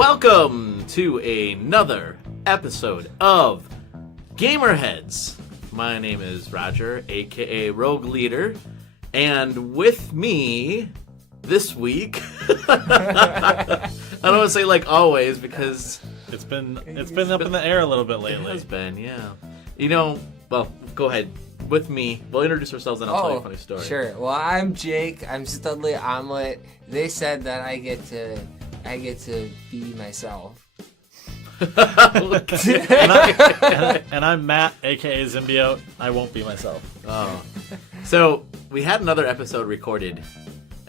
Welcome to another episode of GamerHeads. My name is Roger, aka Rogue Leader, and with me this week, I don't want to say like always because it's been up in the air a little bit lately. It has been, yeah. You know, well, go ahead. With me, we'll introduce ourselves and I'll tell you a funny story. Sure. Well, I'm Jake. I'm Studley Omelet. They said that I get to be myself. and I'm Matt, aka Symbiote. I won't be myself. Oh. So, we had another episode recorded,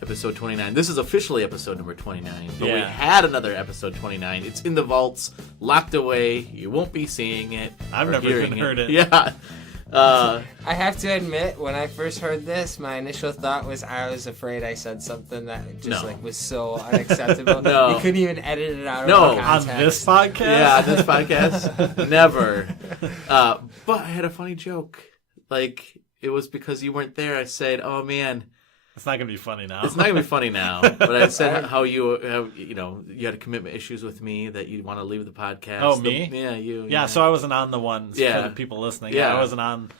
episode 29. This is officially episode number 29, but we had another episode 29. It's in the vaults, locked away. You won't be seeing it. I've never even heard it. Yeah. I have to admit, when I first heard this, my initial thought was I was afraid I said something that just was so unacceptable. No. You couldn't even edit it out No. of context. On this podcast? Yeah, on this podcast. Never. But I had a funny joke. Like, it was because you weren't there. I said, oh man. It's not going to be funny now. It's not going to be funny now. But I said how you had commitment issues with me, that you want to leave the podcast. Oh, me? Yeah, you. Yeah, so I wasn't on the ones for Yeah. the people listening. Yeah. I wasn't on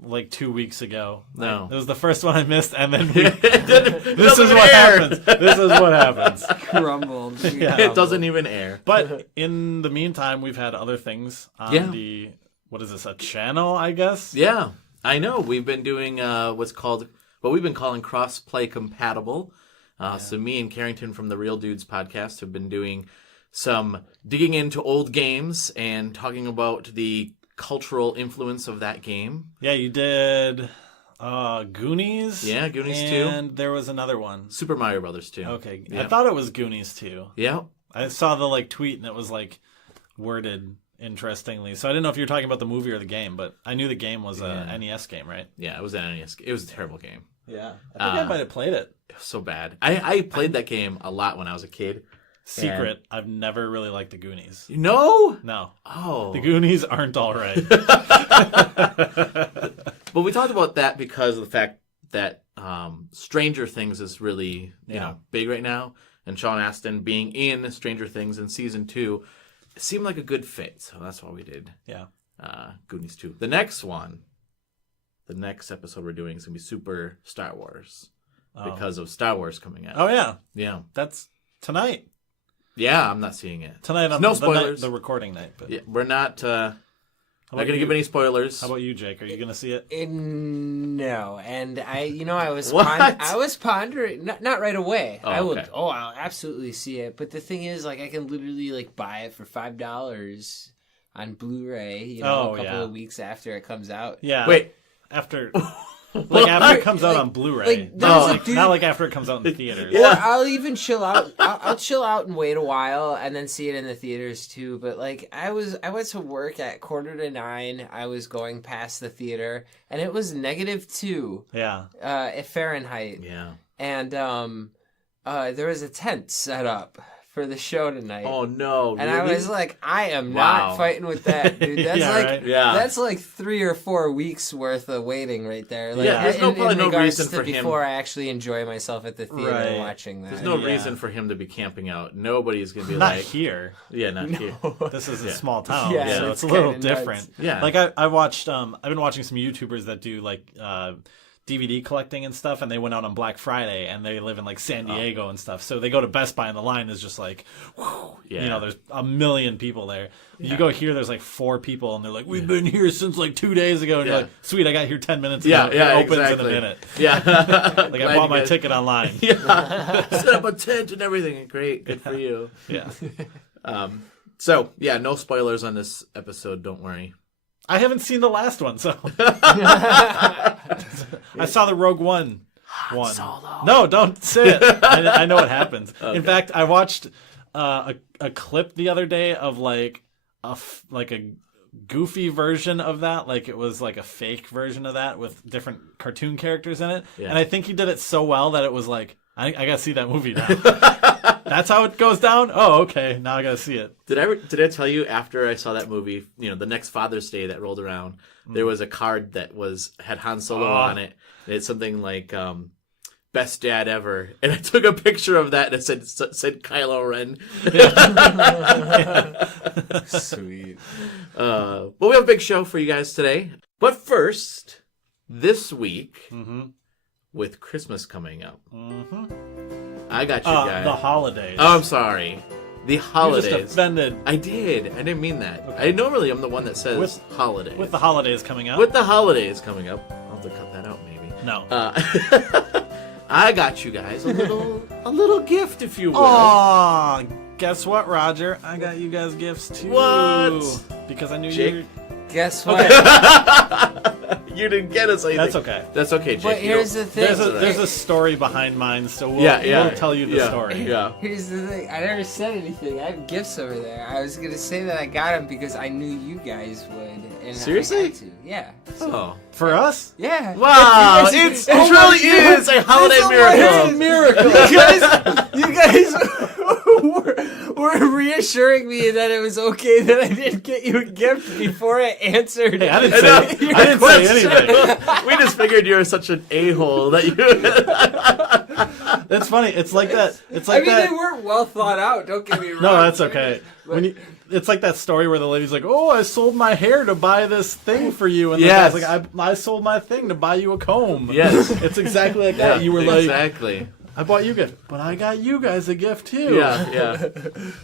like 2 weeks ago. No. It was the first one I missed, and then This this is what happens. This is what happens. Crumbled. Yeah. It doesn't even air. But in the meantime, we've had other things on the, what is this, a channel, I guess? Yeah, I know. We've been doing what we've been calling cross-play compatible. So me and Carrington from the Real Dudes podcast have been doing some digging into old games and talking about the cultural influence of that game. Yeah, you did Goonies. Yeah, Goonies 2. And there was another one. Super Mario Brothers 2. Okay, Yeah. I thought it was Goonies 2. Yeah. I saw the tweet and it was worded interestingly. So I didn't know if you were talking about the movie or the game, but I knew the game was a NES game, right? Yeah, it was an NES. It was a terrible game. Yeah. I think I might have played it. It was so bad. I played that game a lot when I was a kid. Secret, I've never really liked the Goonies. You know? No. Oh. The Goonies aren't all right. But we talked about that because of the fact that Stranger Things is really big right now, and Sean Astin being in Stranger Things in season 2 seemed like a good fit, so that's why we did. Yeah. Goonies 2. The next episode we're doing is gonna be Super Star Wars because of Star Wars coming out. Oh yeah. Yeah. That's tonight. Yeah, I'm not seeing it. Tonight on no spoilers. the recording night. But Yeah, we're not. Not about gonna you? give any spoilers. How about you, Jake? Are you gonna see it? No, and I was What? I was pondering, not right away. Oh, okay. I'll absolutely see it. But the thing is, I can literally buy it for $5 on Blu-ray. A couple of weeks after it comes out. Yeah. Wait. After after it comes out on Blu-ray. Not after it comes out in the theaters. Or I'll even chill out. I'll chill out and wait a while and then see it in the theaters too. But I went to work at 8:45. I was going past the theater and it was -2. Yeah. At Fahrenheit. Yeah. And there was a tent set up for the show tonight. Oh no! And really? I was like, I am not fighting with that, dude. That's that's 3 or 4 weeks worth of waiting right there. There's probably no reason for him before I actually enjoy myself at the theater watching that. There's no reason for him to be camping out. Nobody's gonna be not here. Yeah, not here. This is a small town, Yeah, so it's it's a little kinda different. Yeah. I watched. I've been watching some YouTubers that do DVD collecting and stuff, and they went out on Black Friday, and they live in San Diego and stuff. So they go to Best Buy, and the line is just there's a million people there. Yeah. You go here, there's 4 people, and they're like, "We've been here since 2 days ago." And you're like, "Sweet, I got here 10 minutes ago." Yeah, it opens exactly. in a minute. Yeah, I bought my ticket online. Yeah, set up a tent and everything. Great, good for you. Yeah. So no spoilers on this episode. Don't worry. I haven't seen the last one, so I saw the Rogue One. Solo. No, don't say it. I know what happens. Okay. In fact, I watched a clip the other day of a goofy version of that. It was a fake version of that with different cartoon characters in it. Yeah. And I think he did it so well that it was I gotta see that movie now. That's how it goes down? Oh, okay. Now I gotta see it. Did I tell you after I saw that movie, the next Father's Day that rolled around, there was a card that had Han Solo on it. It's something like best dad ever. And I took a picture of that and it said Kylo Ren. Sweet. But we have a big show for you guys today. But first, this week, with Christmas coming up, I got you guys. The holidays. Oh, I'm sorry. The holidays. You just offended. I didn't mean that. Okay. I normally am the one that says holidays. With the holidays coming up. With the holidays coming up. I'll have to cut that out, maybe. No. I got you guys a little gift, if you will. Aw, guess what, Roger? I got you guys gifts too. What? Because I knew Jake? you. Guess what? You didn't get us anything. That's okay. That's okay, Jake. But here's the thing. There's a story behind mine, so we'll tell you the story. Yeah. Here's the thing. I never said anything. I have gifts over there. I was gonna say that I got them because I knew you guys would. And Seriously? I got to. Yeah. Oh. For us? Yeah. Wow! It truly is a holiday miracle. It's a miracle. You guys were reassuring me that it was okay that I didn't get you a gift before I answered. Hey, I didn't say anything. We just figured you were such an a-hole that you. It's funny. It's like that. It's I like mean, that. they weren't well thought out. Don't get me wrong. No, that's okay. It's like that story where the lady's like, "Oh, I sold my hair to buy this thing for you," and the guy's like, "I sold my thing to buy you a comb." Yes, it's exactly like that. You were exactly. I bought you a gift, but I got you guys a gift too. Yeah.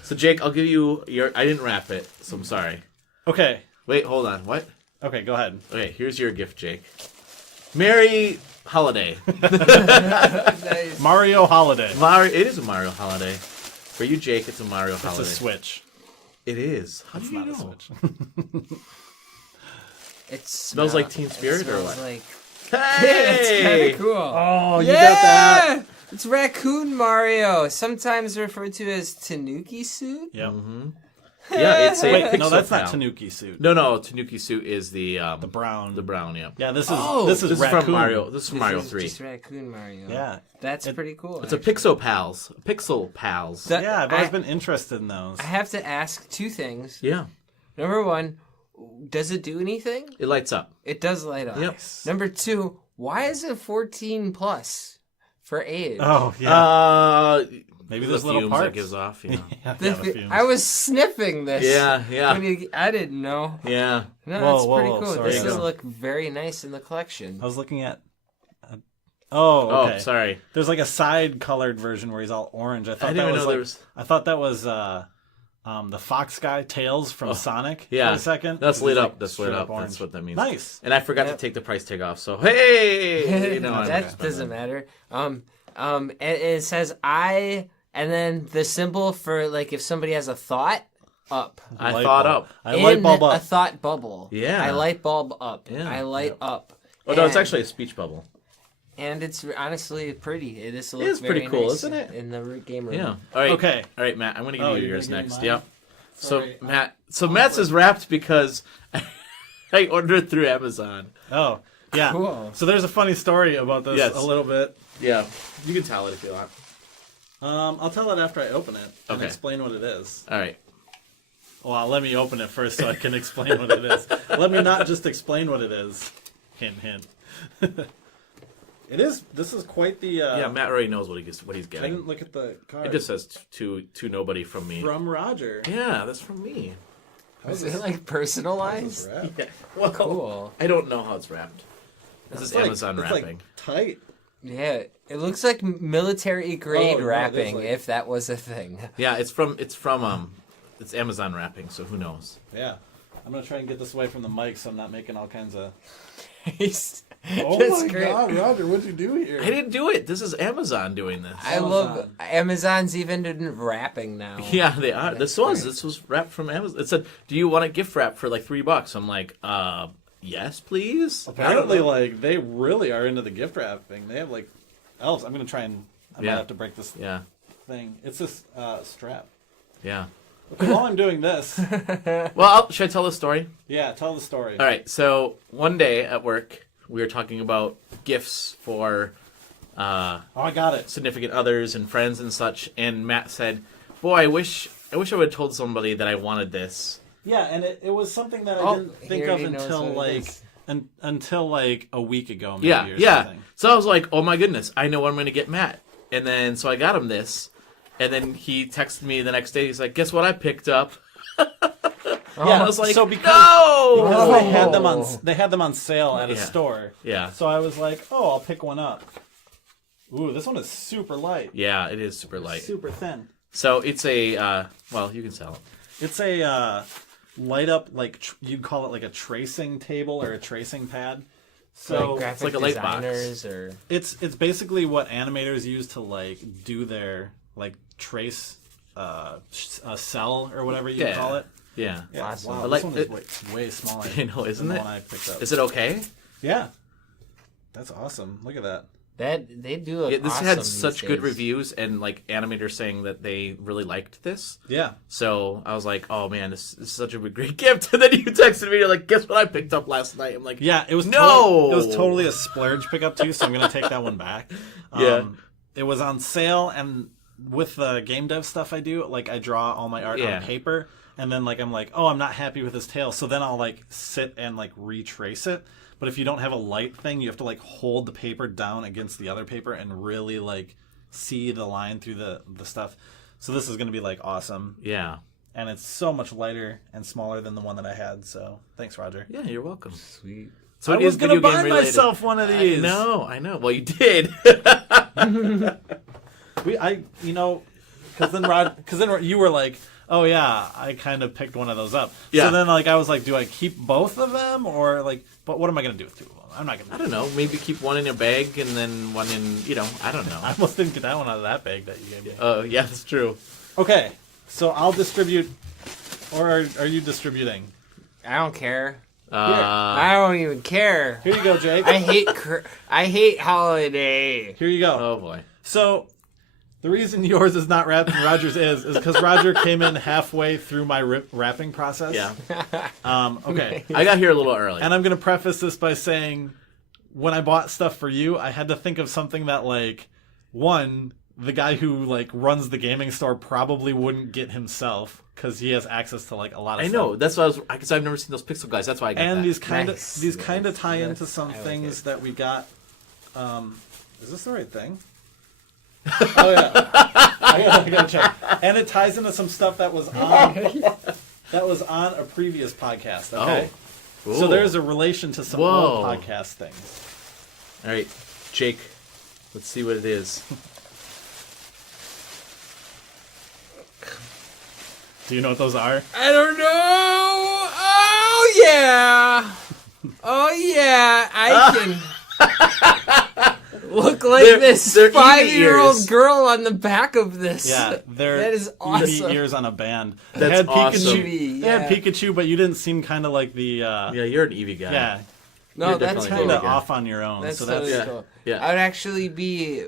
So Jake, I'll give you your. I didn't wrap it, so I'm sorry. Okay. Wait, hold on. What? Okay, go ahead. Okay, here's your gift, Jake. Merry holiday. Nice. Mario Holiday. It is a Mario holiday. For you, Jake, it's a Mario holiday. It's a Switch. It is. How do you Not know? a Switch. It Smells like Teen Spirit or what? Like... Hey! Yeah, it's kind of cool. Oh, you got that. It's Raccoon Mario, sometimes referred to as Tanuki suit. Yep. Mm-hmm. Yeah, it's a Wait, pixel no, that's not pal. Tanuki suit. No, Tanuki suit is the brown. The brown, yeah. Yeah, this This is is Raccoon. from Mario. This is from Mario This is 3. just Raccoon Mario. Yeah. That's pretty cool. It's a Pixel Pals. Pixel Pals. Yeah, I've always been interested in those. I have to ask two things. Yeah. Number one, does it do anything? It lights up. It does light up. Yep. Number two, why is it 14 plus for age? Oh, yeah. Maybe the there's little fumes parts. that gives off. You know. The fumes. I was sniffing this. Yeah. I didn't know. Yeah. No, Whoa, that's pretty whoa, cool. sorry. This There you does go. look very nice in the collection. I was looking at... okay. Oh, sorry. There's like a side colored version where he's all orange. I thought I didn't that even was know like, there was. I thought that was the fox guy Tails from Sonic. Yeah. For a second. That's He's lit like up. That's lit straight up. orange. That's what that means. Nice. And I forgot to Yep. take the price tag off. So hey, That doesn't matter. And it says I, and then the symbol for like if somebody has a thought, up. I Light thought bulb. up. I light And bulb a up. thought bubble. Yeah. I light bulb up. Yeah. I light up. Oh no, it's And- actually a speech bubble. And it's honestly pretty. This looks is pretty very cool, nice isn't it? In the game room. Yeah. All right. Okay. All right, Matt. I'm gonna give Oh, you you're yours gonna give me next. mine? Yep. Sorry. So Matt. So Matt's is wrapped because I ordered through Amazon. Oh, yeah. Cool. So there's a funny story about this Yes. a little bit. Yeah. You can tell it if you want. I'll tell it after I open it and Okay. explain what it is. All right. Well, let me open it first so I can explain what it is. Let me not just explain what it is. Hint, hint. It is. This is quite the. Yeah, Matt already knows what he's I getting. didn't look at the card. It just says to nobody from me. From Roger. Yeah, that's from me. Is it like personalized? Yeah. Well, Cool. I don't know how it's wrapped. This is Amazon it's wrapping. like tight. Yeah, it looks like military grade Oh, no, wrapping, there's, like- if that was a thing. Yeah, it's Amazon wrapping, so who knows? Yeah. I'm gonna try and get this away from the mic so I'm not making all kinds of. Oh Oh my God, Roger! What'd you do here? I didn't do it. This is Amazon doing this. I love Amazon's even in wrapping now. Yeah, they are. That's This was wrapped from Amazon. It said, "Do you want a gift wrap for like $3?" I'm like, yes, please." Apparently, like they really are into the gift wrapping. They have like elves. I'm gonna try and. I might have to break this Yeah, thing. It's this strap. yeah. Okay, while I'm doing this, Well, should I tell the story? yeah, tell the story. All right. So one day at work, we were talking about gifts for Oh, I got it. significant others and friends and such, and Matt said, "Boy, I wish I would have told somebody that I wanted this." Yeah, and it was something that I Oh, didn't he think of already knows until what it like is. until like a week ago, maybe, Yeah, or yeah. something. So I was like, oh my goodness, I know I'm going to get Matt. And then, so I got him this. And then he texted me the next day. He's like, guess what I picked up? Yeah, I was like, so because no! they had them on sale at a Yeah. store. Yeah. So I was like, oh, I'll pick one up. Ooh, this one is super light. Yeah, it is super light. Super thin. So it's a, well, you can sell it. It's a light up, like you'd call it like a tracing table or a tracing pad. So graphic like a light box. designers or it's basically what animators use to like do their like trace a cell or whatever you Yeah. call it. Yeah. Yeah, Awesome. wow, I this like one it- is way smaller. You know, isn't than it? the one I picked up. Is it okay? Yeah, that's awesome. Look at that. that they do look Yeah, this awesome had these such good days. reviews and like animators saying that they really liked this. Yeah, So I was like, oh man, this is such a great gift. And then you texted me, you're like, guess what I picked up last night? I'm like, yeah. It was No! it was totally a splurge pickup too. So I'm gonna take that one back. Yeah. It was on sale, and with the game dev stuff I do, like I draw all my art Yeah. on paper, and then like I'm like, oh, I'm not happy with this tail, so then I'll like sit and like retrace it. But if you don't have a light thing, you have to like hold the paper down against the other paper and really like see the line through the stuff. So this is gonna be like awesome, yeah. and it's so much lighter and smaller than the one that I had. So thanks, Roger. Yeah, you're welcome. Sweet. So I it was is gonna video game buy related. myself one of these. I know. Well, you did. Because then you were like, oh yeah, I kind of picked one of those up. Yeah. So then like I was like, do I keep both of them or like? But what am I gonna do with two of them? I'm not gonna. I don't know. Maybe keep one in a bag and then one in, I don't know. I almost didn't get that one out of that bag that you gave me. Oh, yeah, that's true. Okay, so I'll distribute, or are you distributing? I don't care. Uh, I don't even care. Here you go, Jake. I hate holiday. Here you go. oh boy. So the reason yours is not wrapped and Roger's is because Roger came in halfway through my wrapping process. Yeah. Okay. I got here a little early. And I'm going to preface this by saying, when I bought stuff for you, I had to think of something that, like, one, the guy who, like, runs the gaming store probably wouldn't get himself, because he has access to, like, a lot of I stuff. know. That's why because I've never seen those Pixel guys. That's why I got And that. these kind of Nice. tie Yes, into some I like things it. that we got. Is this the right thing? Oh, yeah. I gotta check. And it ties into some stuff that was on a previous podcast, okay? Oh. So there's a relation to some old podcast things. All right, Jake. Let's see what it is. Do you know what those are? I don't know. Oh yeah. Oh yeah. I can look like They're this Eevee 5-year-old ears. girl on the back of this. Yeah, they're That is Eevee awesome. ears on a band. They That's had awesome. Pikachu. Eevee, They had yeah. Pikachu, but you didn't seem kind of like the Yeah, you're an Eevee guy. yeah, No, You're that's definitely kind cool. of off on your own. That's so that's totally yeah. cool. Yeah. I would actually be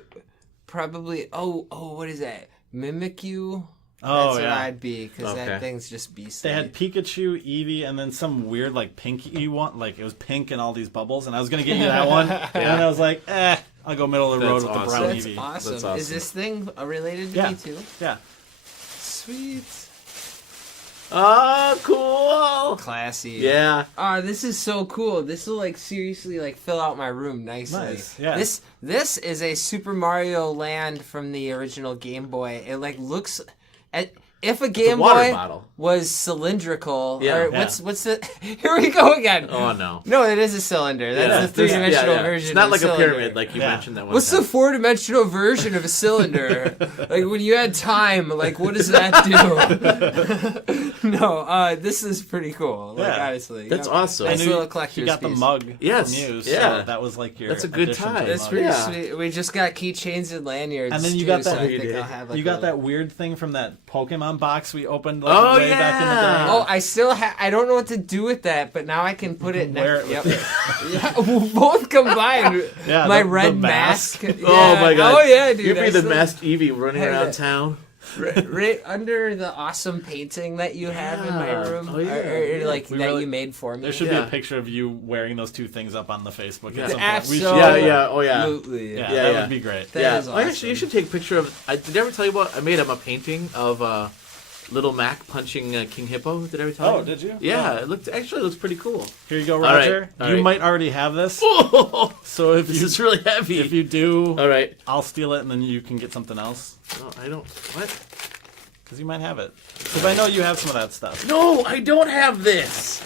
probably. Oh, what is that? Mimikyu. Oh, That's yeah. what I'd be because Okay. that thing's just beastly. They had Pikachu, Eevee, and then some weird like pinky one. Like it was pink and all these bubbles, and I was gonna get you that one, and I was like, I'll go middle of the road That's with the awesome. brown That's Eevee. awesome. That's awesome. Is this thing related to Yeah. me too? Yeah. Sweet. Oh, cool. Classy. Yeah. This is so cool. This will like seriously like fill out my room nicely. Nice, yeah. This is a Super Mario Land from the original Game Boy. It like looks at if a Game water Boy bottle. was cylindrical. Yeah. Or what's the here we go again. Oh no. No, it is a cylinder. That's Yeah. the three-dimensional Yeah. version. It's not of like a cylinder. pyramid, like you Yeah. mentioned that one What's time. the four-dimensional version of a cylinder? Like when you add time, like what does that do? No, this is pretty cool. Like Yeah. honestly, That's awesome. Nice I knew little collector's you got the piece. mug Yes, from you, so yeah. that was like your. That's a good addition to tie. the That's mug. pretty Yeah. sweet. We just got keychains and lanyards. And then you too, got that- So I You think did. I'll have like You got a- that weird thing from that Pokemon box we opened like Oh, way back in the yeah. day. Oh, I still I don't know what to do with that, but now I can put it Wear next. it Yep. with Yeah, both combined. Yeah, My the red mask. mask. Oh my god. Oh yeah, dude. You'd I be the still- masked Eevee running had around it. town. right under the awesome painting that you have in my Yeah. room, Oh, yeah. or, Yeah. like We that really- you made for me. There should Yeah. be a picture of you wearing those two things up on the Facebook Yeah. at some point. We should, Absolutely. Yeah, oh yeah. Absolutely. yeah, Yeah, that yeah. would be great. That yeah. is Oh, actually, awesome. you should take a picture of. Did I ever tell you about? I made him a painting of Little Mac punching King Hippo. Did I ever tell you? Oh, did you? Yeah, it looks pretty cool. Here you go, All right, Roger. all You right. might already have this. Oh, So if this you is really heavy. if you do, All right. I'll steal it and then you can get something else. Oh, I don't. What? Because you might have it. Because I know you have some of that stuff. No, I don't have this.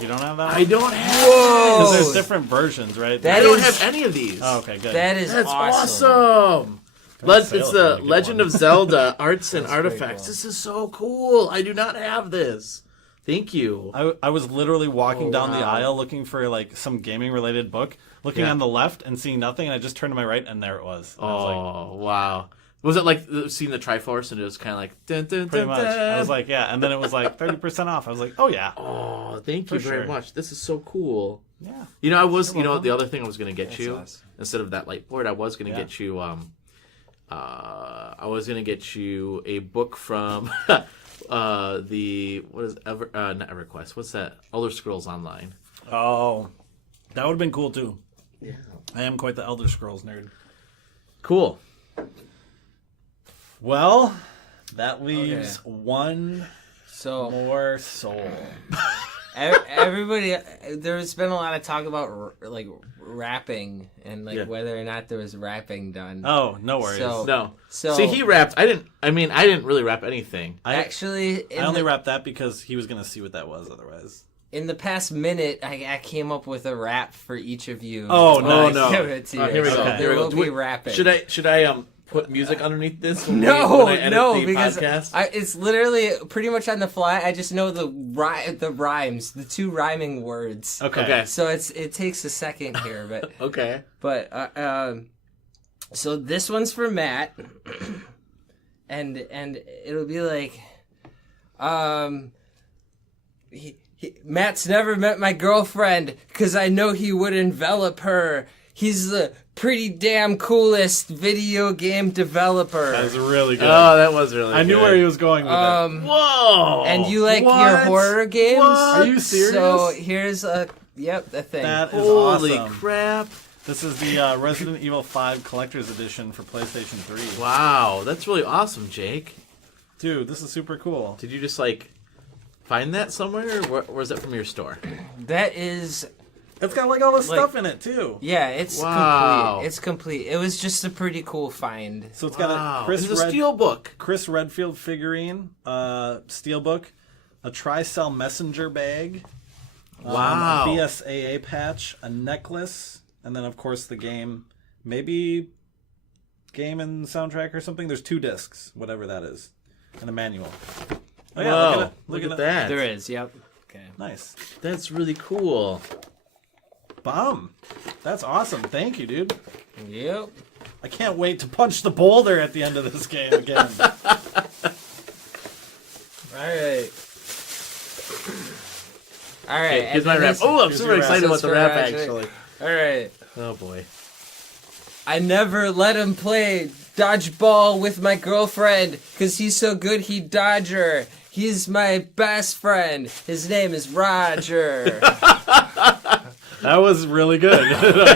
You don't have that? I don't have. Whoa. Because there's different versions, right? That I don't is- have any of these. Oh, okay, good. That is That's awesome. awesome. It's sale if you the wanna get Legend one. of Zelda Arts and That's pretty Artifacts. cool. This is so cool. I do not have this. Thank you. I was literally walking down the wow. aisle looking for like some gaming related book, looking Yeah. on the left and seeing nothing, and I just turned to my right and there it was. And I was like, Oh, wow. Was it like seeing the Triforce and it was kind of like dun, dun, pretty dun, much. dun. I was like, yeah, and then it was like 30% off. I was like, oh yeah, Oh, thank you For very sure. much. This is so cool. yeah. You know, I was, You're welcome. the other thing I was going to get That's you, awesome. instead of that light board, I was going to Yeah. get you, I was going to get you a book from, not EverQuest, what's that? Elder Scrolls Online. Oh, that would have been cool too. Yeah. I am quite the Elder Scrolls nerd. Cool. Well, that leaves Okay. one So more soul. everybody, there's been a lot of talk about like rapping and like Yeah. whether or not there was rapping done. Oh, no worries. So- No. So See, he rapped. I didn't really rap anything. I actually, I only wrapped that because he was going to see what that was otherwise. in the past minute, I came up with a rap for each of you. Oh, when no, I no. give it to you. Here we So go. Okay. There Here we will go. be rapping. Should I put music underneath this? When No, I edit no, the because podcast? it's literally pretty much on the fly. I just know the rhymes, the two rhyming words. Okay. So it takes a second here, but Okay. so this one's for Matt, and it'll be like, Matt's never met my girlfriend because I know he would envelop her. He's the pretty damn coolest video game developer. That was really good. Oh, that was really. I knew good. where he was going with that. Whoa! And you like your What? horror games? What? Are you serious? So here's the thing. That is Holy awesome. crap! This is the Resident Evil 5 Collector's Edition for PlayStation 3. Wow, that's really awesome, Jake. Dude, this is super cool. Did you just find that somewhere, or where is that from your store? That is, It's got like all this stuff in it too. yeah, it's Wow. complete. It's complete. It was just a pretty cool find. So it's got Wow, a Chris it's a steel book. Chris Redfield figurine, steelbook, a Tri-Cell messenger bag, Wow. a BSAA patch, a necklace, and then of course the game, maybe game and soundtrack or something. There's 2 discs, whatever that is, and a manual. Oh yeah, Whoa, look at it. that. There is. Yep. Okay. Nice. That's really cool. Bomb. That's awesome. Thank you, dude. Yep. I can't wait to punch the boulder at the end of this game again. All right. All right. Okay, here's and my then rap. this- Oh, I'm here's super your rap. excited about This the for rap, Roger. actually. All right. Oh boy. I never let him play dodgeball with my girlfriend because he's so good he dodge her. He's my best friend. His name is Roger. That was really good.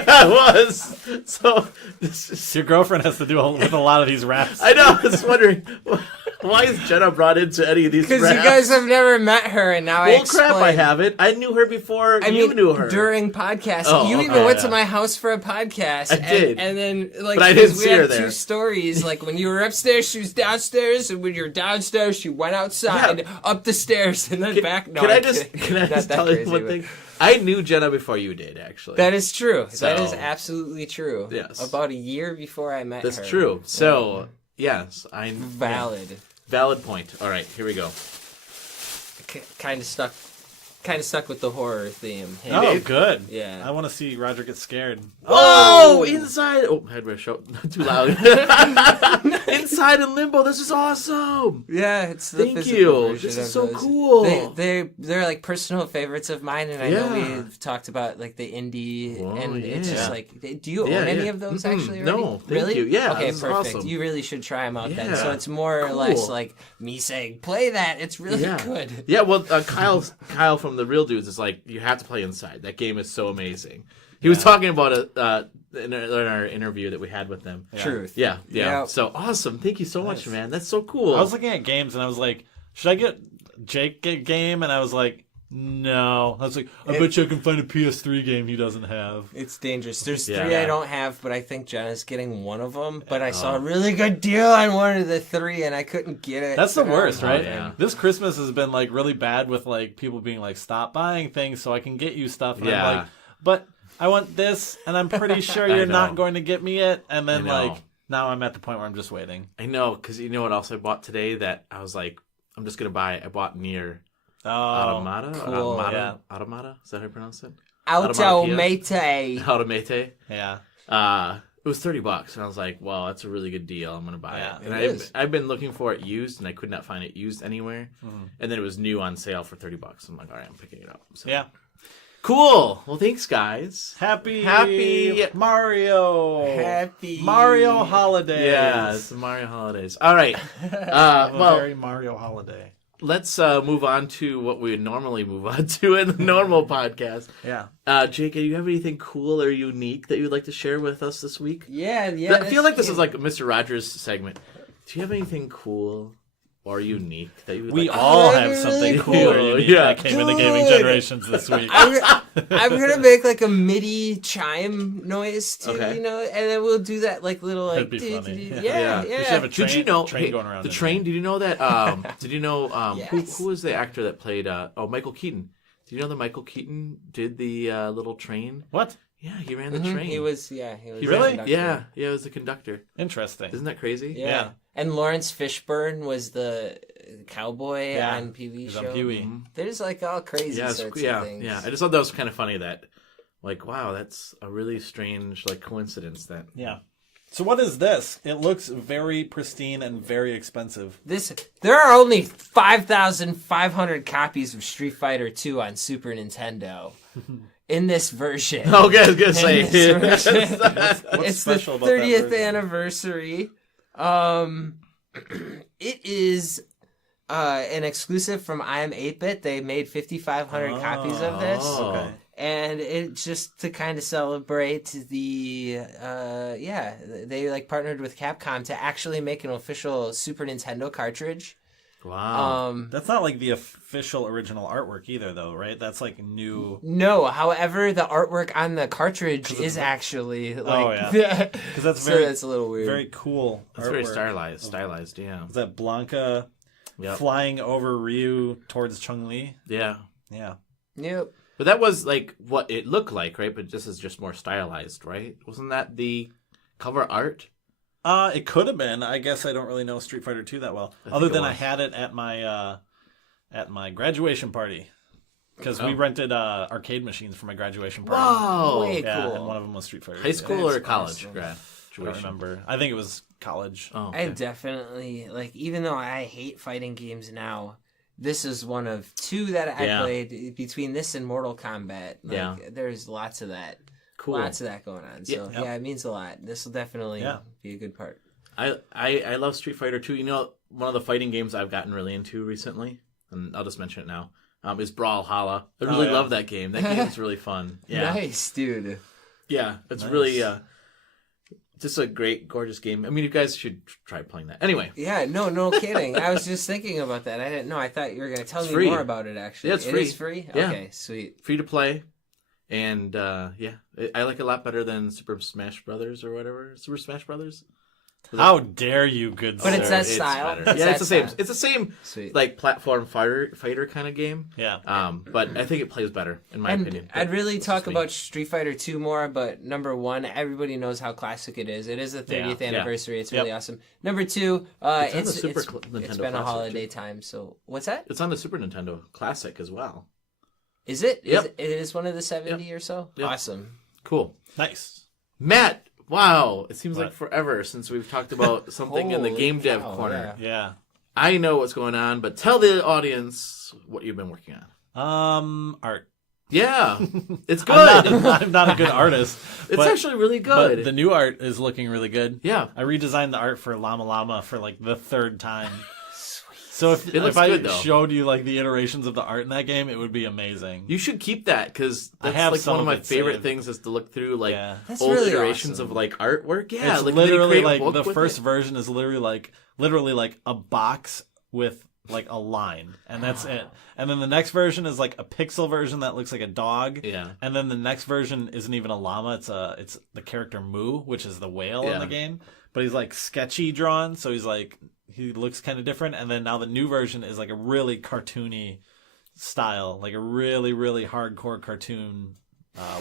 That was so. This is, Your girlfriend has to do with a lot of these raps. I know. I was wondering why is Jenna brought into any of these Because raps? you guys have never met her, and now I Well, explain. crap! I haven't. I knew her before I you mean, knew her. during podcast. Oh, you okay, even went yeah. to my house for a podcast. I did. And then, But I didn't because see we her had there. 2 stories. Like, when you were upstairs, she was downstairs. And when you were downstairs, she went outside, Yeah. up the stairs, and then back. No, can I I'm just kidding. can I Not just that tell you crazy, one but- thing? I knew Jenna before you did, actually. That is true. That is So- absolutely true. Yes. About a year before I met her. That's true. So yes, I Valid. valid point. All right, here we go. Kind of stuck with the horror theme. Oh, good. Yeah. I want to see Roger get scared. Whoa! Inside. Oh, headwear show. Not too loud. Inside in limbo. This is awesome. Yeah, it's the Thank physical you. version This of is so those. cool. They're like personal favorites of mine, and I know Yeah. we've talked about like the indie, Oh, and it's yeah. just like, do you Yeah, own any yeah. of those Mm-mm. actually? No, already? thank really? you. Yeah, okay, this is perfect. awesome. You really should try them out then. So Yeah. it's more or Cool. less like me saying, "Play that." It's really Yeah. good. Yeah, well, Kyle from the Real Dudes is like, you have to play Inside. That game is so amazing. He was talking about it in our interview that we had with them. Truth. Yeah. Yep. So awesome. Thank you so much, Nice. man. That's so cool. I was looking at games and I was like, should I get Jake a game? And I was like, no. I was like, I bet you I can find a PS3 game he doesn't have. It's dangerous. There's Yeah. 3 I don't have, but I think Jenna's getting one of them. But I saw a really good deal on one of the 3, and I couldn't get it. That's the worst, right? yeah. This Christmas has been like really bad with like people being like, stop buying things so I can get you stuff. And Yeah. I'm like, but I want this, and I'm pretty sure I you're know. not going to get me it. And then I know. like now I'm at the point where I'm just waiting. I know, because you know what else I bought today that I was like, I'm just going to buy. I bought Nier Oh, Automata. cool. Automata? Automata? Is that how you pronounce it? Automate. Automate. yeah. It was $30, and I was like, "Well, that's a really good deal. I'm gonna buy Yeah, it." And it is. I've been looking for it used, and I could not find it used anywhere. Mm-hmm. And then it was new on sale for $30. I'm like, "All right, I'm picking it up." So. Yeah. Cool. Well, thanks, guys. Happy Mario holidays. Yeah, it's the Mario holidays. All right. Have a Well, very Mario holiday. let's move on to what we would normally move on to in the normal podcast. Yeah. Jake, do you have anything cool or unique that you would like to share with us this week? Yeah. I feel like this is like a Mr. Rogers segment. Do you have anything cool or unique that you would We like to all I have really something cool cool. or unique Yeah. that came into gaming Good. generations this week. I'm gonna make like a MIDI chime noise too, Okay. and then we'll do that like little like That'd be funny. yeah. We should have a Did you know train going around the in train? Did you know that? Did you know Yes. who was the actor that played? Michael Keaton. Did you know that Michael Keaton did the little train? What? Yeah, he ran the train. He was He a Really? conductor. Yeah, it was the conductor. Interesting. Isn't that crazy? Yeah. Yeah. And Lawrence Fishburne was the cowboy Yeah. on PV He's show. on Huey. Mm-hmm. There's like all crazy Yeah, sorts yeah, of things. yeah. I just thought that was kind of funny that, like, wow, that's a really strange like coincidence that. Yeah. So what is this? It looks very pristine and very expensive. There are only 5,500 copies of Street Fighter 2 on Super Nintendo. In this version. Okay, I was gonna say. In this version. What's It's the special about that 30th version? anniversary. It is an exclusive from I Am 8-Bit. They made 5,500 copies of this. Oh. Okay. And it just to kind of celebrate the they like partnered with Capcom to actually make an official Super Nintendo cartridge. Wow. That's not like the official original artwork either, though, right? That's like new. No, however, the artwork on the cartridge is actually like yeah. Because that's so very, that's a little weird. very cool. It's very artwork. stylized. Yeah. Is that Blanca Yep. flying over Ryu towards Chun-Li? Yeah. Yeah. Yep. But that was like what it looked like, right? But this is just more stylized, right? Wasn't that the cover art? It could have been. I guess I don't really know Street Fighter 2 that well. Other think it than I was. had it at my graduation party. Because we Oh. rented arcade machines for my graduation party. Wow. Way Yeah, cool. and one of them was Street Fighter. High school That's or college awesome. I don't graduation? remember. I think it was college. Oh, I okay. definitely like, even though I hate fighting games now, this is one of 2 that I Yeah. played. Between this and Mortal Kombat, like, Yeah. there's lots of that. Cool. Lots of that going on. So Yeah. yeah, it means a lot. This will definitely Yeah. be a good part. I love Street Fighter 2. You know, one of the fighting games I've gotten really into recently, and I'll just mention it now, is Brawlhalla. I really yeah. love that game. That game's really fun. Yeah. Nice, dude. Yeah. It's Nice. really just a great, gorgeous game. I mean, you guys should try playing that. Anyway. Yeah, no kidding. I was just thinking about that. I didn't know. I thought you were going to tell It's me free. more about it, actually. Yeah, it's It free. is free? Yeah. Okay, sweet. Free to play. And I like it a lot better than Super Smash Brothers or whatever. Super Smash Brothers? How dare you, good But sir. it's that style. better. It's Yeah, that it's the same. style. It's the same Sweet. like platform fighter kind of game. Yeah. But I think it plays better in my And opinion. I'd really That's talk just me. about Street Fighter 2 more, but number 1, everybody knows how classic it is. It is the 30th Yeah. anniversary. It's Yep. really awesome. Number 2, on it's the Super it's Nintendo been a Classic, holiday too. time. So what's that? It's on the Super Nintendo Classic as well. Is it? Yep. It is one of the 70 or so? Yep. Awesome. Cool. Nice. Matt, wow. It seems like What? forever since we've talked about something in the Holy game dev cow, corner. Yeah. I know what's going on, but tell the audience what you've been working on. Art. Yeah. It's good. I'm not a good artist. It's but- actually really But good. the new art is looking really good. Yeah. I redesigned the art for Llama Llama for like the 3rd time. So if It looks I good, though. showed you like the iterations of the art in that game, it would be amazing. You should keep that because I that's have like some one of of my it favorite saved. things is to look through like Yeah. That's old really iterations awesome. of like artwork. Yeah, It's like they literally create a like book the with first it. version is literally like a box with like a line, and that's it. And then the next version is like a pixel version that looks like a dog. Yeah. And then the next version isn't even a llama. It's the character Moo, which is the whale in Yeah. the game. But he's like sketchy drawn, so he looks kind of different. And then now the new version is like a really cartoony style, like a really, really hardcore cartoon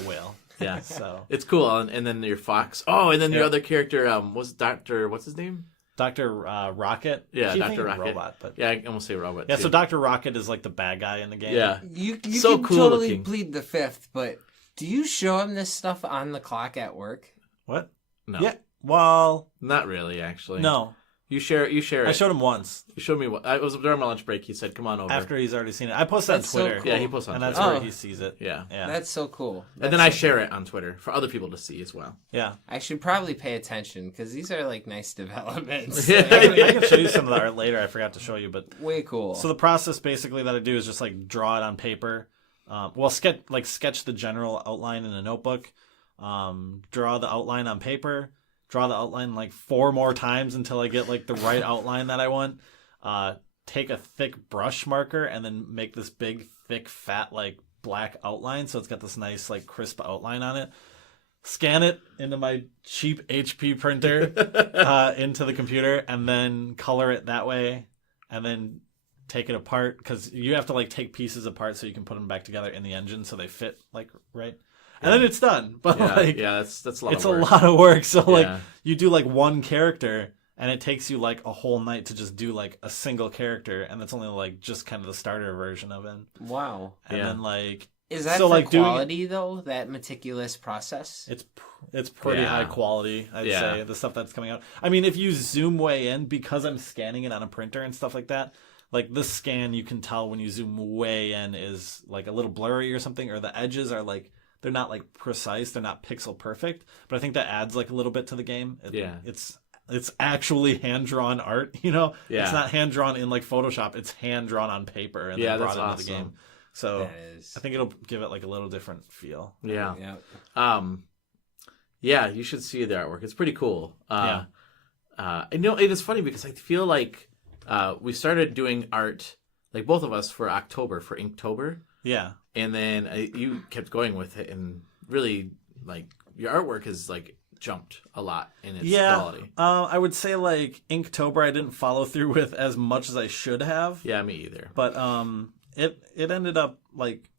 whale. Yeah. So It's cool, and then your fox. Oh, and then your Yeah. other character was Doctor. What's his name? Dr. Rocket. Yeah, Keep Dr. thinking Rocket. Robot, but Yeah, I almost say robot. yeah. too. So Dr. Rocket is like the bad guy in the game. Yeah. You So can cool totally looking. plead the fifth, but do you show him this stuff on the clock at work? What? No. Yeah. Well, Not really, actually. no. You share it. I showed him once You showed me what I was during my lunch break. He said, "Come on over." after he's already seen it. I posted That's on so Twitter. cool. Yeah, he posts on and that's Twitter. where Oh. he sees it. Yeah. Yeah. That's so cool. And then I share it on Twitter for other people to see as well. Yeah. I should probably pay attention because these are like nice developments. Yeah. I can show you some of the art later. I forgot to show you, but Way cool. so the process basically that I do is just like draw it on paper. Sketch the general outline in a notebook. Draw the outline on paper. Draw the outline like 4 more times until I get like the right outline that I want. Take a thick brush marker and then make this big, thick, fat, like black outline. So it's got this nice, like crisp outline on it. Scan it into my cheap HP printer into the computer and then color it that way. And then take it apart because you have to like take pieces apart so you can put them back together in the engine so they fit like right. And then it's done. But That's a lot. it's of work. a lot of work. So like Yeah. you do like one character and it takes you like a whole night to just do like a single character, and that's only like just kind of the starter version of it. wow. And Yeah. then like Is that So, for like, doing- quality though? That meticulous process? it's pretty Yeah. high quality, I'd Yeah. say, the stuff that's coming out. I mean, if you zoom way in, because I'm scanning it on a printer and stuff like that, like this scan you can tell when you zoom way in is like a little blurry or something, or the edges are like they're not like precise, they're not pixel perfect, but I think that adds like a little bit to the game. It's actually hand-drawn art, you know? Yeah. It's not hand-drawn in like Photoshop, it's hand-drawn on paper and Yeah, then brought that's into the awesome. game. So That is. I think it'll give it like a little different feel. Yeah. Yeah. Yeah, you should see the artwork. It's pretty cool. Yeah. And you know, it is funny because I feel like we started doing art, like both of us, for October, for Inktober. Yeah. And then you kept going with it, and really, like, your artwork has, like, jumped a lot in its quality. I would say like Inktober I didn't follow through with as much as I should have. Yeah, me either. But it ended up like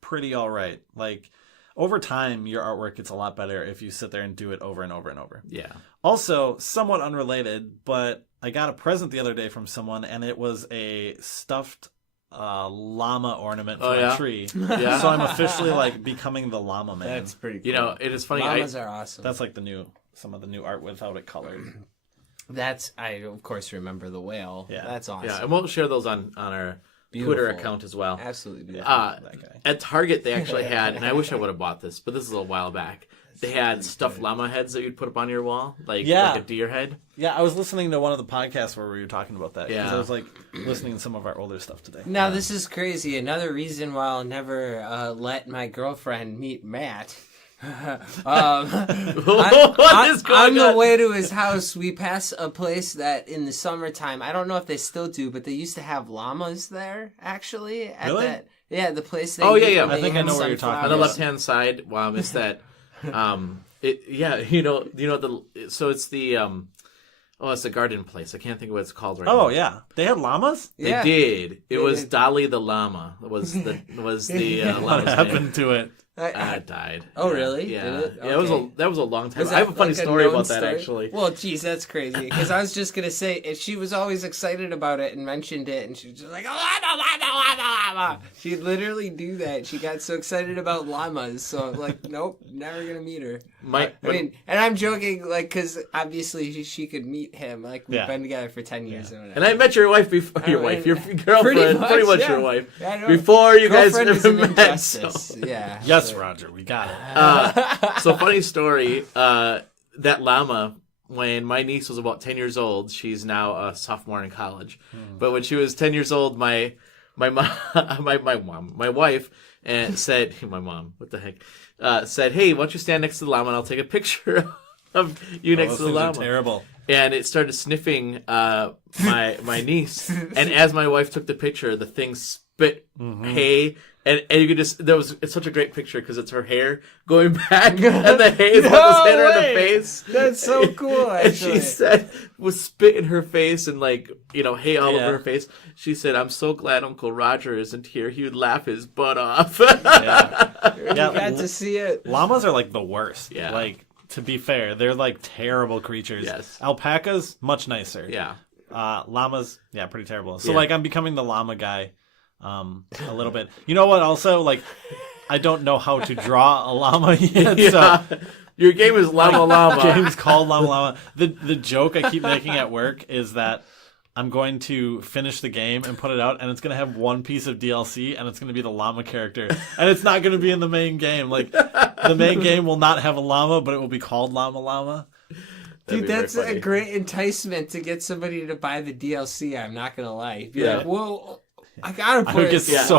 pretty all right. Like over time your artwork gets a lot better if you sit there and do it over and over and over. Yeah. Also, somewhat unrelated, but I got a present the other day from someone, and it was a stuffed llama ornament for a tree. Yeah. So I'm officially like becoming the llama man. That's pretty cool. You know, it is funny. Llamas are awesome. That's like some of the new art without it colored. I of course remember the whale. Yeah. That's awesome. Yeah, and we'll share those on our Twitter Beautiful. account as well. Absolutely beautiful. That guy. At Target, they actually had, and I wish I would have bought this, but this is a little while back. They had stuffed llama heads that you'd put up on your wall, like a deer head. Yeah, I was listening to one of the podcasts where we were talking about that. Yeah. I was like listening to some of our older stuff today. Now this is crazy. Another reason why I'll never let my girlfriend meet Matt. What is going on the on? way to his house, we pass a place that in the summertime, I don't know if they still do, but they used to have llamas there. Actually, at Really? that, yeah, the place. They Oh, yeah, meet yeah. when I they think I have know where you're talking On the sunflowers. left hand side, wow, I missed that. It's the garden place. I can't think of what it's called right now. Oh yeah, they had llamas. They Yeah. did. It was did. Dolly the llama. Was the What llama's happened name. to it? It died. Oh, Yeah. really? Yeah. Did it? Yeah, it was Okay. that was a long time. Was I have a that funny like story known about that story? actually. Well, geez, that's crazy. Because I was just gonna say she was always excited about it and mentioned it, and she was just like, llama. She'd literally do that. She got so excited about llamas. So like, nope, never gonna meet her. I mean, and I'm joking, like, because obviously she could meet him. Like we've Yeah. been together for 10 years and whatever. and I met your wife before your I mean, wife, your girlfriend, pretty much yeah. your wife. Yeah, I know. Before you guys Girlfriend is ever an met. So. injustice. Yeah. Yes, Roger, we got it. So funny story. That llama when my niece was about 10 years old, she's now a sophomore in college. But when she was 10 years old, my wife said, my mom, what the heck, said, hey, why don't you stand next to the llama and I'll take a picture of you next to the llama. Terrible. And it started sniffing my niece. And as my wife took the picture, the thing spit hay. And you could just, it's such a great picture because it's her hair going back and the hay is almost hit her in the face. That's so cool, actually. And she said, was spit in her face and hay all over her face. She said, I'm so glad Uncle Roger isn't here. He would laugh his butt off. You got to see it. Llamas are like the worst. Yeah. Like, to be fair, they're like terrible creatures. Yes. Alpacas, much nicer. Yeah. Llamas, pretty terrible. So I'm becoming the llama guy. A little bit. You know what? Also, I don't know how to draw a llama yet. So your game is Llama Llama. Game's called Llama Llama. The joke I keep making at work is that I'm going to finish the game and put it out, and it's going to have one piece of DLC, and it's going to be the llama character, and it's not going to be in the main game. The main game will not have a llama, but it will be called Llama Llama. Dude, that's a great enticement to get somebody to buy the DLC. I'm not gonna lie. Be like, whoa. I gotta put I would get so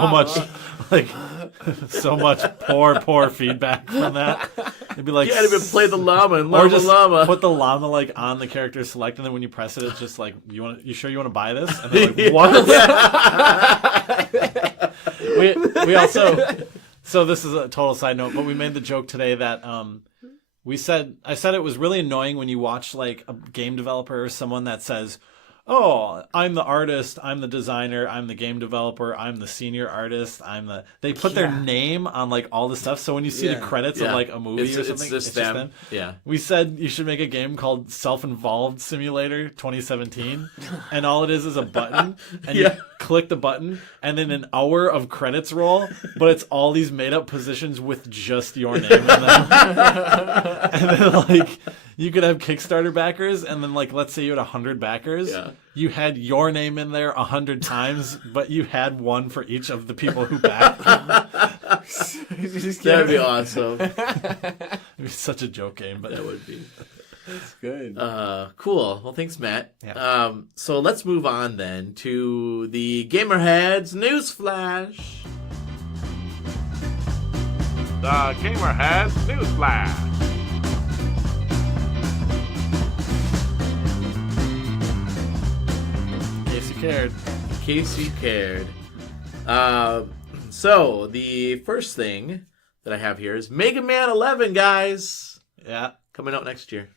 much poor feedback from that. It'd be like, you can't even play the llama and Llama or just Llama. put the llama on the character select, and then when you press it, it's just like, you sure you want to buy this? And they're like, what? we also, so this is a total side note, but we made the joke today that I said it was really annoying when you watch a game developer or someone that says, oh, I'm the artist, I'm the designer, I'm the game developer, I'm the senior artist, they put their name on all the stuff, so when you see the credits of a movie or something, it's just them. Yeah. We said you should make a game called Self-Involved Simulator 2017, and all it is a button, and you click the button, and then an hour of credits roll, but it's all these made-up positions with just your name in them. And then you could have Kickstarter backers, and then let's say you had 100 backers. Yeah. You had your name in there 100 times, but you had one for each of the people who backed. That'd be awesome. It'd be such a joke game, but that would be. That's good. Cool. Well, thanks, Matt. Yeah. So let's move on then to the GamerHeads News Flash. The GamerHeads News Flash. In case you cared. So the first thing that I have here is Mega Man 11, guys. Yeah. Coming out next year.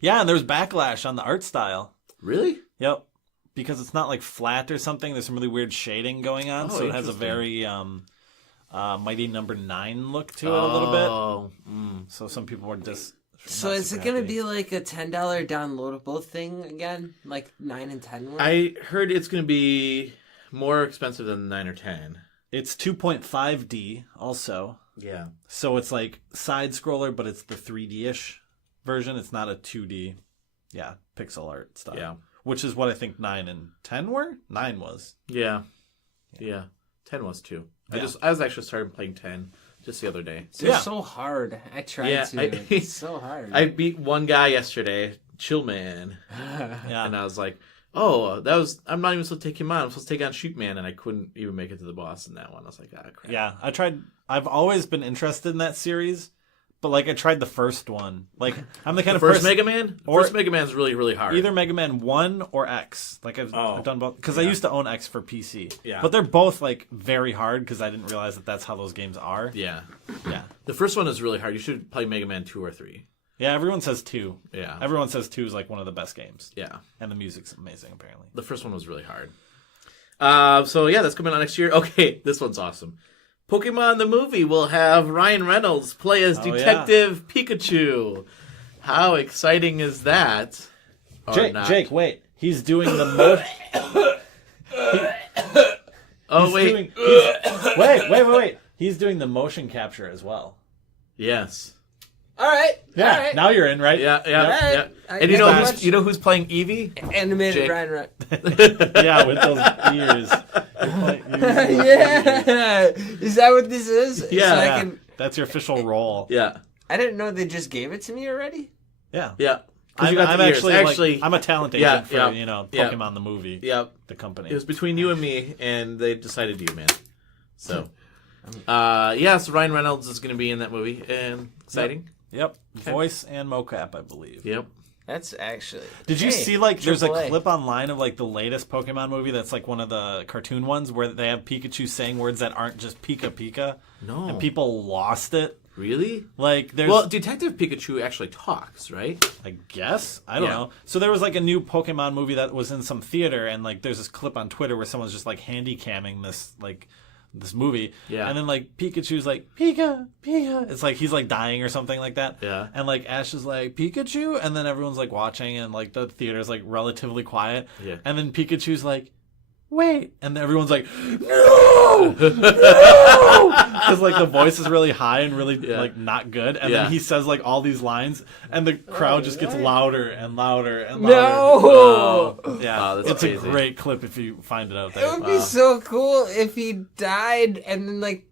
Yeah, and there's backlash on the art style. Really? Yep. Because it's not flat or something. There's some really weird shading going on. So it has a very Mighty Number 9 look to it a little bit. Oh. So some people were just... So is it going to be a $10 downloadable thing again? 9 and 10 were? I heard it's going to be more expensive than 9 or 10. It's 2.5D also. Yeah. So it's side scroller, but it's the 3D-ish version. It's not a 2D, pixel art style. Yeah. Which is what I think 9 and 10 were? 9 was. Yeah. 10 was too. I was actually started playing 10 just the other day. They're so hard. I tried to. It's so hard. I beat one guy yesterday, Chill Man. And I was like, I'm not even supposed to take him on. I'm supposed to take on Shoot Man, and I couldn't even make it to the boss in that one. I was like, crap. Yeah, I tried. I've always been interested in that serise, but I tried the first one. I'm the kind of first person... Mega Man? First Mega Man is really, really hard. Either Mega Man 1 or X. I've done both. Because I used to own X for PC. Yeah. But they're both, very hard, because I didn't realize that that's how those games are. Yeah. Yeah. The first one is really hard. You should play Mega Man 2 or 3. Yeah, everyone says 2. Yeah. Everyone says 2 is, one of the best games. Yeah. And the music's amazing, apparently. The first one was really hard. That's coming out next year. Okay, this one's awesome. Pokemon the movie will have Ryan Reynolds play as Detective Pikachu. How exciting is that? Jake, wait. He's doing the most... Wait. He's doing the motion capture as well. Yes. All right. Yeah. All right. Now you're in, right? Yeah. Right. And you know who's playing Eevee? Animated Jake. Ryan. Yeah, with those ears. Yeah. Is that what this is? Yeah. So That's your official role. Yeah. I didn't know they just gave it to me already. Yeah. Yeah. 'Cause you got the ears. Actually, I'm a talent Yeah, agent for yeah, yeah. Pokemon the movie. Yep. The company. It was between you and me, and they decided you, man. So, so Ryan Reynolds is going to be in that movie, and exciting. Yep. Voice and mocap, I believe. Yep. That's actually. Did you see there's a AAA. clip online of the latest Pokemon movie that's one of the cartoon ones where they have Pikachu saying words that aren't just Pika Pika? No. And people lost it. Really? There's Well, Detective Pikachu actually talks, right? I guess. I don't know. So there was a new Pokemon movie that was in some theater, and there's this clip on Twitter where someone's just handy camming this movie. Yeah. And then Pikachu's Pika, Pika. It's he's dying or something like that. Yeah. And Ash is Pikachu, and then everyone's watching, and the theater's relatively quiet. Yeah. And then Pikachu's wait, and everyone's no, no, because the voice is really high and really not good, and then he says all these lines, and the crowd just gets louder and louder and louder. No, yeah, that's it's crazy. a great clip if you find it out there. it would be so cool if he died and then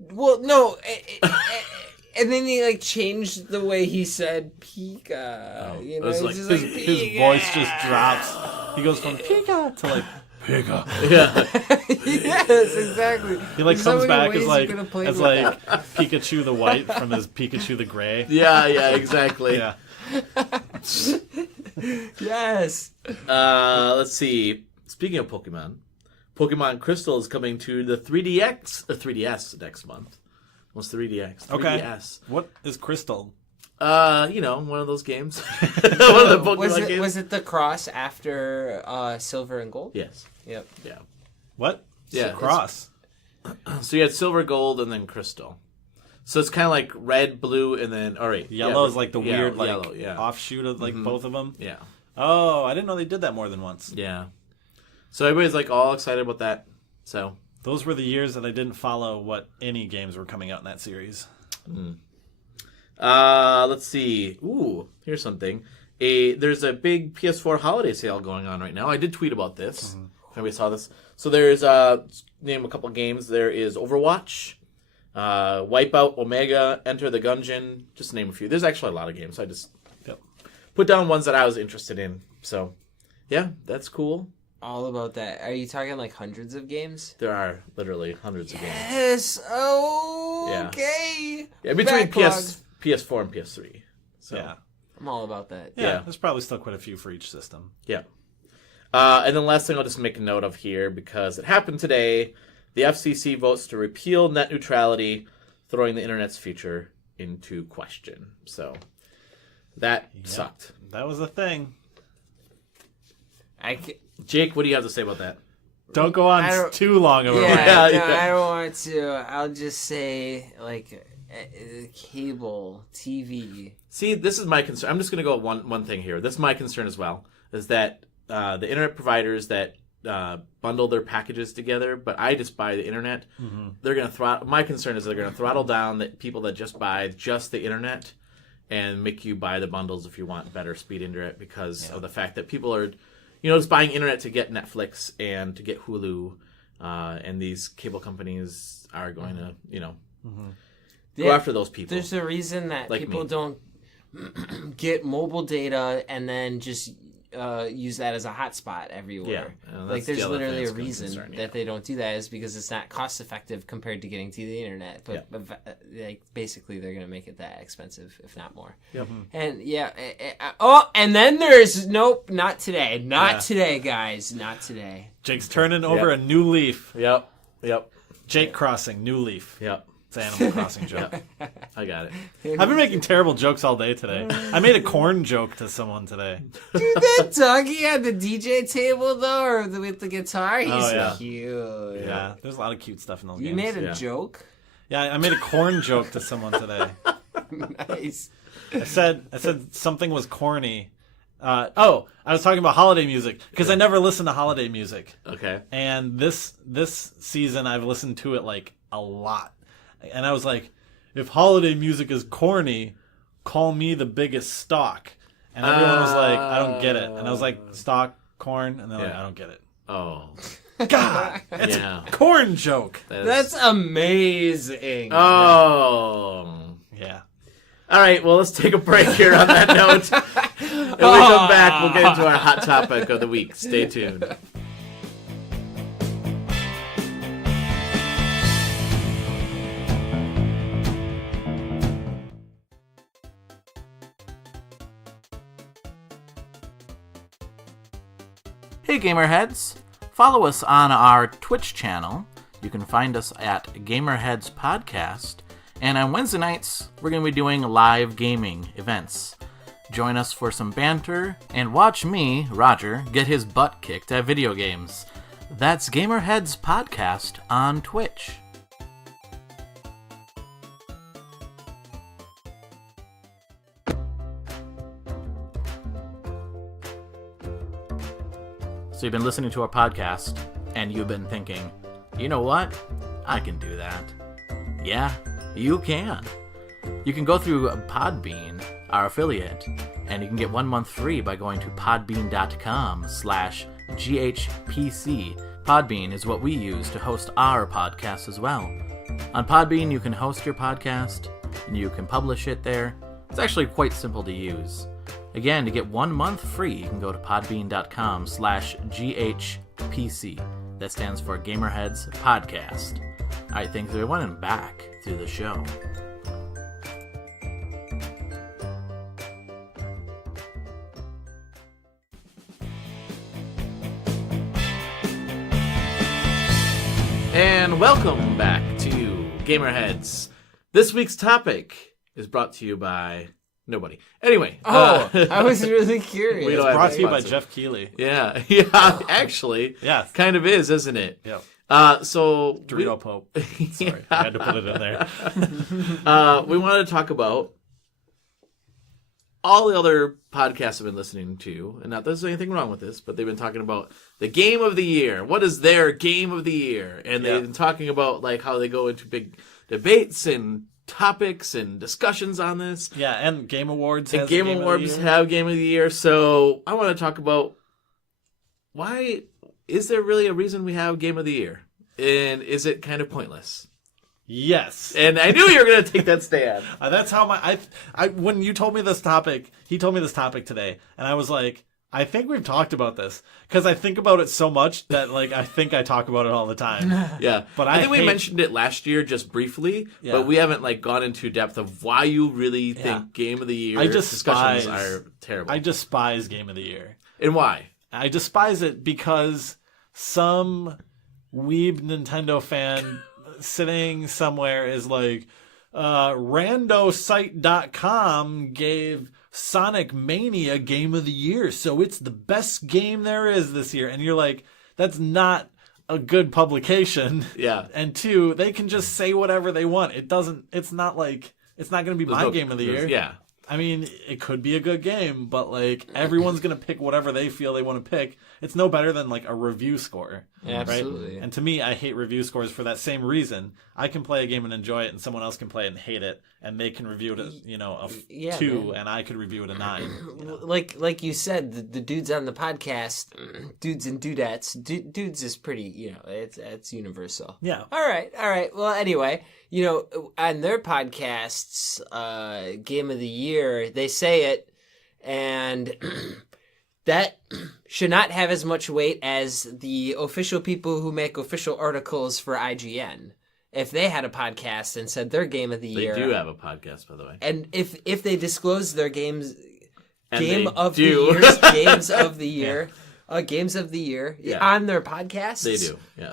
and then he changed the way he said Pika. It was he's just his voice just drops. He goes from Pika to Pika. Yeah. Yes, exactly. He There's comes so many back ways you could have played as with that. Pikachu the white from his Pikachu the gray. Yeah, exactly. Yeah. Yes. Let's see. Speaking of Pokemon Crystal is coming to the 3DS next month. What's 3DX? 3DS. Okay. What is Crystal? One of those games. One of the Pokemon games. Was it the cross after Silver and Gold? Yes. Yep. Yeah. What? Yeah, Cross. So you had Silver, Gold, and then Crystal. So it's kind of red, blue, and then Yellow is the weird yellow, offshoot of both of them. Yeah. Oh, I didn't know they did that more than once. Yeah. So everybody's all excited about that. So those were the years that I didn't follow what any games were coming out in that series. Let's see. Ooh, here's something. There's a big PS4 holiday sale going on right now. I did tweet about this. If anybody saw this. So there's name a couple games. There is Overwatch, Wipeout, Omega, Enter the Gungeon. Just to name a few. There's actually a lot of games. I just put down ones that I was interested in. So yeah, that's cool. All about that. Are you talking hundreds of games? There are literally hundreds of games. Yes. Oh, okay. Yeah, between Backlog. PS4 and PS3. So Yeah. I'm all about that. Yeah, there's probably still quite a few for each system. yeah. And then last thing I'll just make a note of here because it happened today. The FCC votes to repeal net neutrality, throwing the internet's future into question. So that sucked. That was a thing. Jake, what do you have to say about that? Don't go on too long about it. I don't want to. I'll just say, cable, TV. See, this is my concern. I'm just going to go one thing here. This is my concern as well, is that the internet providers that bundle their packages together, but I just buy the internet, they're going to throttle. My concern is they're going to throttle down the people that just buy just the internet and make you buy the bundles if you want better speed internet because of the fact that people are, just buying internet to get Netflix and to get Hulu, and these cable companies are going to, go after those people. There's a reason that people me. don't get mobile data and then just use that as a hotspot everywhere. Yeah, there's literally a reason that they don't do that is because it's not cost effective compared to getting to the internet. But basically, they're going to make it that expensive, if not more. Yep. And and then there's not today, today, guys, not today. Jake's turning over a new leaf. Yep. Jake crossing, new leaf. Yep. It's an Animal Crossing joke. I got it. I've been making terrible jokes all day today. I made a corn joke to someone today. Dude, that doggy at the DJ table, though, or with the guitar, he's cute. Yeah, there's a lot of cute stuff in those You games. made a joke? Yeah, I made a corn joke to someone today. Nice. I said something was corny. I was talking about holiday music because I never listen to holiday music. Okay. And this season I've listened to it a lot. And I was like, if holiday music is corny, call me the biggest stalk. And everyone was like, I don't get it. And I was like, stalk, corn? And they're like, I don't get it. Oh. God! It's a corn joke. That's amazing. Oh. Yeah. All right, well, let's take a break here on that note. we come back, we'll get into our hot topic of the week. Stay tuned. Hey GamerHeads! Follow us on our Twitch channel. You can find us at GamerHeads Podcast. And on Wednesday nights, we're going to be doing live gaming events. Join us for some banter and watch me, Roger, get his butt kicked at video games. That's GamerHeads Podcast on Twitch. So you've been listening to our podcast, and you've been thinking, you know what? I can do that. Yeah, you can. You can go through Podbean, our affiliate, and you can get 1 month free by going to podbean.com/GHPC. Podbean is what we use to host our podcast as well. On Podbean, you can host your podcast, and you can publish it there. It's actually quite simple to use. Again, to get 1 month free, you can go to podbean.com/GHPC. That stands for GamerHeads Podcast. All right, thanks everyone, and back to the show. And welcome back to GamerHeads. This week's topic is brought to you by nobody. Anyway. I was really curious. It's brought to you by Jeff Keighley. Yeah, actually. Yeah. Kind of is, isn't it? Yeah. So Dorito Pope. Sorry, I had to put it in there. We wanted to talk about all the other podcasts I've been listening to, and not that there's anything wrong with this, but they've been talking about the game of the year. What is their game of the year? And they've been talking about like how they go into big debates and topics and discussions on this. Yeah, and Game Awards and Game Awards have Game of the Year. So I want to talk about why is there really a reason we have Game of the Year? And is it kind of pointless? Yes. And I knew you were going to take that stand. That's how I when you told me this topic, he told me this topic today, and I was like, I think we've talked about this because I think about it so much that like I think I talk about it all the time. Yeah, but I think we mentioned it last year just briefly, but we haven't like gone into depth of why you really think Game of the Year discussions are terrible. I despise Game of the Year. And why? I despise it because some weeb Nintendo fan sitting somewhere is like, randosite.com gave Sonic Mania Game of the Year, so it's the best game there is this year. And you're like, that's not a good publication. Yeah. And two, they can just say whatever they want. It's not going to be my Game of the Year. Yeah. I mean, it could be a good game, but like everyone's going to pick whatever they feel they want to pick. It's no better than like a review score. Yeah, absolutely. Right? And to me, I hate review scores for that same reason. I can play a game and enjoy it, and someone else can play it and hate it, and they can review it as, a 2, man. And I could review it a 9. Like you said, the dudes on the podcast, dudes and dudettes, dudes is pretty, it's universal. Yeah. All right. Well, anyway, on their podcasts, Game of the Year, they say it, and that should not have as much weight as the official people who make official articles for IGN. If they had a podcast and said their Game of the Year. They do have a podcast, by the way. And if they disclose their games, and Games of the Year on their podcasts. They do, yes.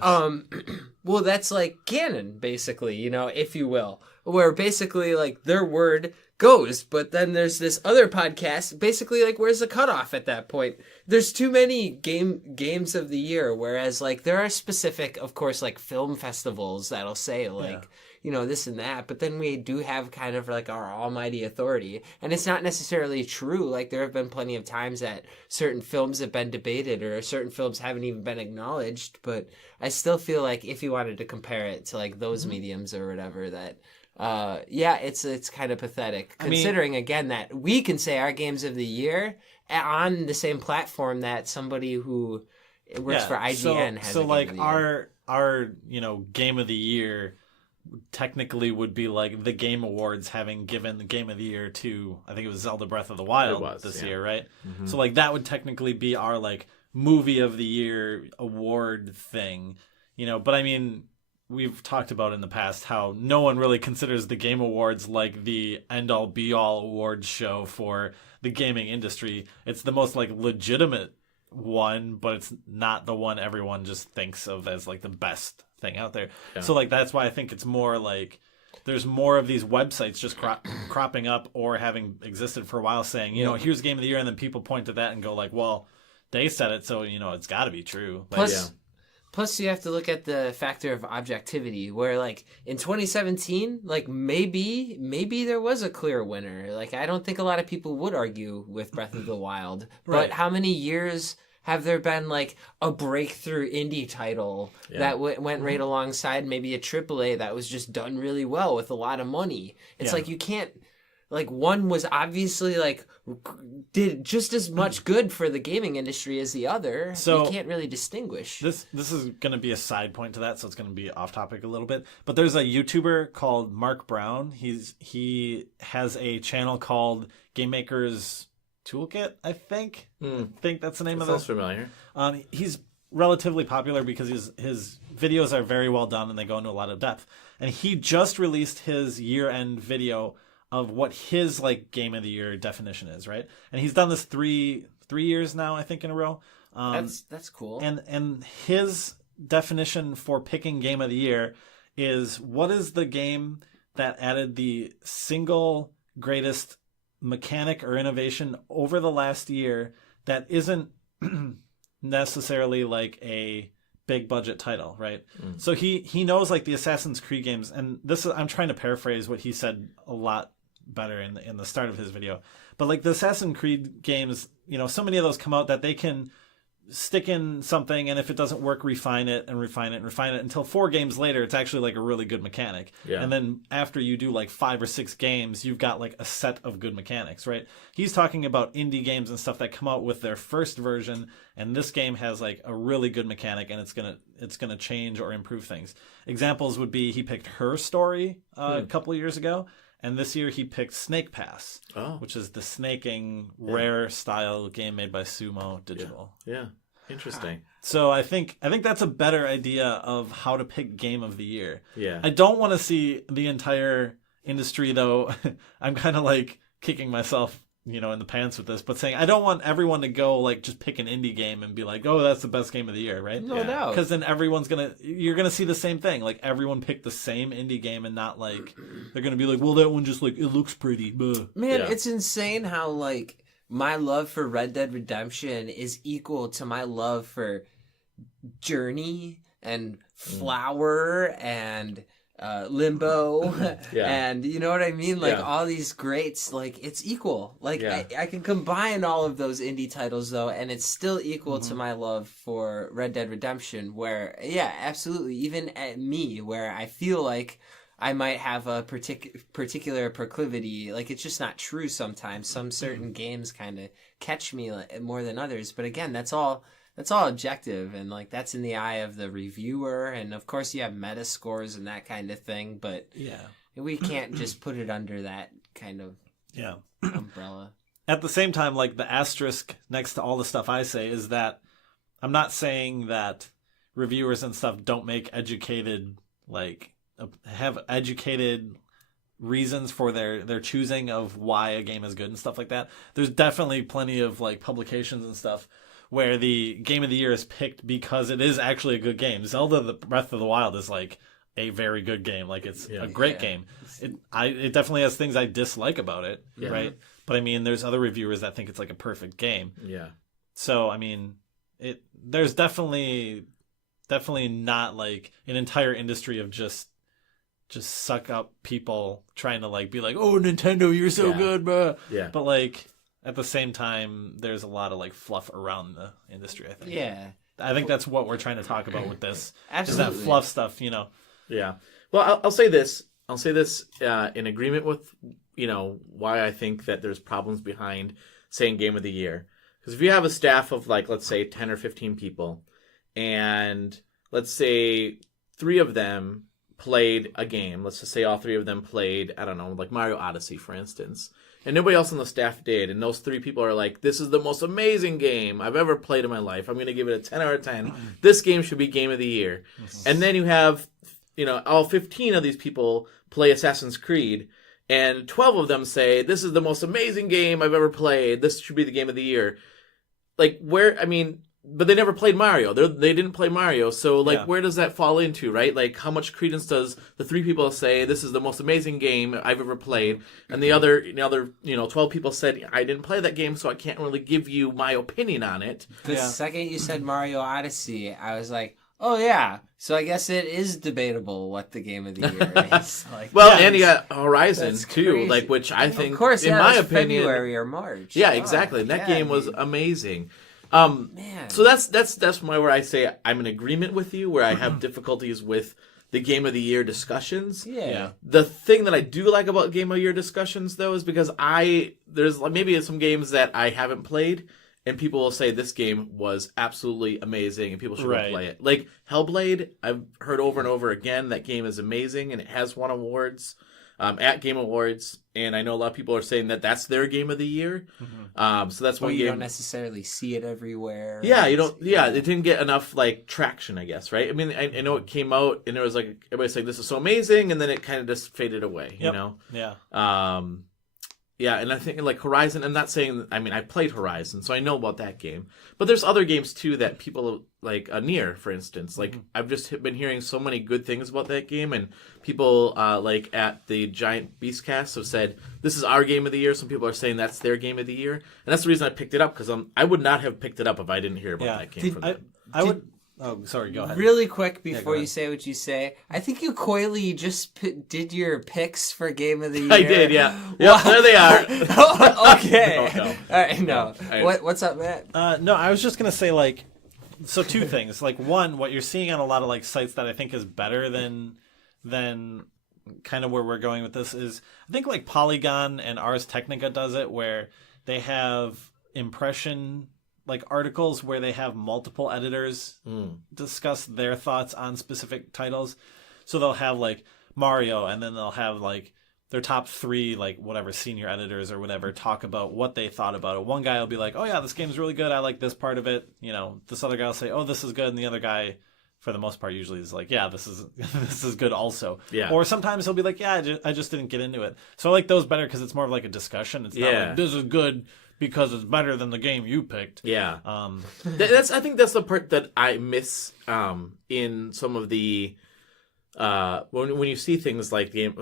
Well, that's like canon, basically, if you will. Where basically, like, their word goes, but then there's this other podcast, basically, like, where's the cutoff at that point? There's too many games of the year, whereas, like, there are specific, of course, like, film festivals that'll say, like, this and that, but then we do have kind of, like, our almighty authority, and it's not necessarily true. Like, there have been plenty of times that certain films have been debated, or certain films haven't even been acknowledged, but I still feel like if you wanted to compare it to, like, those mediums or whatever, that it's kind of pathetic, considering again that we can say our games of the year on the same platform that somebody who works for IGN has. So a like game of the year. our game of the year technically would be like the Game Awards having given the Game of the Year to, I think it was Zelda Breath of the Wild this year, right? Mm-hmm. So like that would technically be our like movie of the year award thing, but I mean, we've talked about in the past how no one really considers the Game Awards like the end-all be-all awards show for the gaming industry. It's the most like legitimate one, but it's not the one everyone just thinks of as like the best thing out there. Yeah. So like that's why I think it's more like there's more of these websites just cropping up or having existed for a while saying, here's Game of the Year, and then people point to that and go like, well, they said it, so it's got to be true. Like, Plus, you have to look at the factor of objectivity, where, like, in 2017, like, maybe there was a clear winner. Like, I don't think a lot of people would argue with Breath of the Wild. Right. But how many years have there been, like, a breakthrough indie title that went right alongside maybe a AAA that was just done really well with a lot of money? It's like you can't... Like, one was obviously, like, did just as much good for the gaming industry as the other. So you can't really distinguish. This is going to be a side point to that, so it's going to be off topic a little bit. But there's a YouTuber called Mark Brown. He has a channel called Game Maker's Toolkit, I think. I think that's the name of it. Sounds familiar. He's relatively popular because his videos are very well done and they go into a lot of depth. And he just released his year-end video of what his like Game of the Year definition is, right? And he's done this three years now, I think, in a row. That's cool. And his definition for picking Game of the Year is what is the game that added the single greatest mechanic or innovation over the last year that isn't necessarily like a big budget title, right? So he knows like the Assassin's Creed games, and I'm trying to paraphrase what he said a lot better in the start of his video, but like the Assassin's Creed games, so many of those come out that they can stick in something, and if it doesn't work, refine it until 4 games later it's actually like a really good mechanic. And then after you do like 5 or 6 games, you've got like a set of good mechanics, right? He's talking about indie games and stuff that come out with their first version, and this game has like a really good mechanic, and it's gonna change or improve things. Examples would be he picked Her Story a couple of years ago, and this year he picked Snake Pass, which is the snaking rare style game made by Sumo Digital. Yeah. Interesting. So I think that's a better idea of how to pick Game of the Year. Yeah. I don't want to see the entire industry, though. I'm kind of like kicking myself, in the pants with this, but saying I don't want everyone to go like just pick an indie game and be like, oh, that's the best game of the year, right? No doubt. Because then you're gonna see the same thing. Like everyone picked the same indie game, and not like they're gonna be like, well, that one just like it looks pretty. Buh. Man, it's insane how like my love for Red Dead Redemption is equal to my love for Journey and Flower and Limbo and you know what I mean, like all these greats, like it's equal. Like I can combine all of those indie titles though, and it's still equal to my love for Red Dead Redemption, where absolutely, even at me, where I feel like I might have a particular proclivity, like it's just not true sometimes. Some certain games kind of catch me more than others, but again, that's all objective, and like that's in the eye of the reviewer, and of course you have meta scores and that kind of thing, but we can't just put it under that kind of umbrella. At the same time, like the asterisk next to all the stuff I say is that I'm not saying that reviewers and stuff don't make educated, like have educated reasons for their choosing of why a game is good and stuff like that. There's definitely plenty of like publications and stuff where the Game of the Year is picked because it is actually a good game. Zelda the Breath of the Wild is like a very good game. Like it's a great game. It definitely has things I dislike about it, right? But I mean, there's other reviewers that think it's like a perfect game. Yeah. So I mean, there's definitely not like an entire industry of just suck up people trying to like be like, oh, Nintendo, you're so good, bro. Yeah. But like at the same time, there's a lot of like fluff around the industry, I think. Yeah. I think that's what we're trying to talk about with this. Absolutely. Is that fluff stuff, Yeah. Well, I'll say this. In agreement with, why I think that there's problems behind saying Game of the Year. Because if you have a staff of like, let's say 10 or 15 people, and let's say 3 of them played a game, let's just say all 3 of them played, I don't know, like Mario Odyssey, for instance, and nobody else on the staff did, and those 3 people are like, this is the most amazing game I've ever played in my life. I'm going to give it a 10 out of 10. This game should be Game of the Year. And then you have, all 15 of these people play Assassin's Creed, and 12 of them say, this is the most amazing game I've ever played. This should be the Game of the Year. Like, but they never played Mario. They didn't play Mario. So, where does that fall into, right? Like, how much credence does the 3 people say, this is the most amazing game I've ever played, and the other 12 people said, I didn't play that game, so I can't really give you my opinion on it. The second you said Mario Odyssey, I was like, oh, yeah. So I guess it is debatable what the Game of the Year is. And you got Horizon, too, crazy. which I think, of course, in my opinion... February or March. Yeah, exactly. That game was amazing. Man. So that's where I say I'm in agreement with you, where I have difficulties with the Game of the Year discussions. Yeah. The thing that I do like about Game of the Year discussions, though, is because there's maybe some games that I haven't played, and people will say this game was absolutely amazing, and people should go play it. Like Hellblade, I've heard over and over again that game is amazing, and it has won awards at Game Awards, and I know a lot of people are saying that that's their Game of the Year. So that's one game. You don't necessarily see it everywhere. Yeah, you don't. Yeah, it didn't get enough traction, I guess. Right? I mean, I know it came out, and it was like everybody's like, "This is so amazing," and then it kind of just faded away. Yep. You know? Yeah. Yeah, and I think Horizon. I'm not saying. I mean, I played Horizon, so I know about that game. But there's other games too that people like. Nier, for instance. I've just been hearing so many good things about that game, and people at the Giant Beastcast have said this is our Game of the Year. Some people are saying that's their Game of the Year, and that's the reason I picked it up, because I would not have picked it up if I didn't hear about that game. I would. Oh, sorry. Go ahead. Really quick before you say what you say, I think you coyly just did your picks for Game of the Year. I did, yeah. Wow. There they are. Okay. No. All right, no. What's up, Matt? No, I was just gonna say so 2 things. One, what you're seeing on a lot of sites that I think is better than kind of where we're going with this is, I think Polygon and Ars Technica does it, where they have impression articles where they have multiple editors discuss their thoughts on specific titles. So they'll have Mario, and then they'll have their top 3 whatever senior editors or whatever talk about what they thought about it. One guy will be like, oh yeah, this game's really good, I like this part of it. This other guy will say, oh, this is good, and the other guy, for the most part, usually is like, yeah, this is good also. Yeah. Or sometimes he'll be like, yeah, I just didn't get into it. So I like those better because it's more of a discussion. It's not this is good because it's better than the game you picked. Yeah. I think that's the part that I miss in some of the when you see things like Game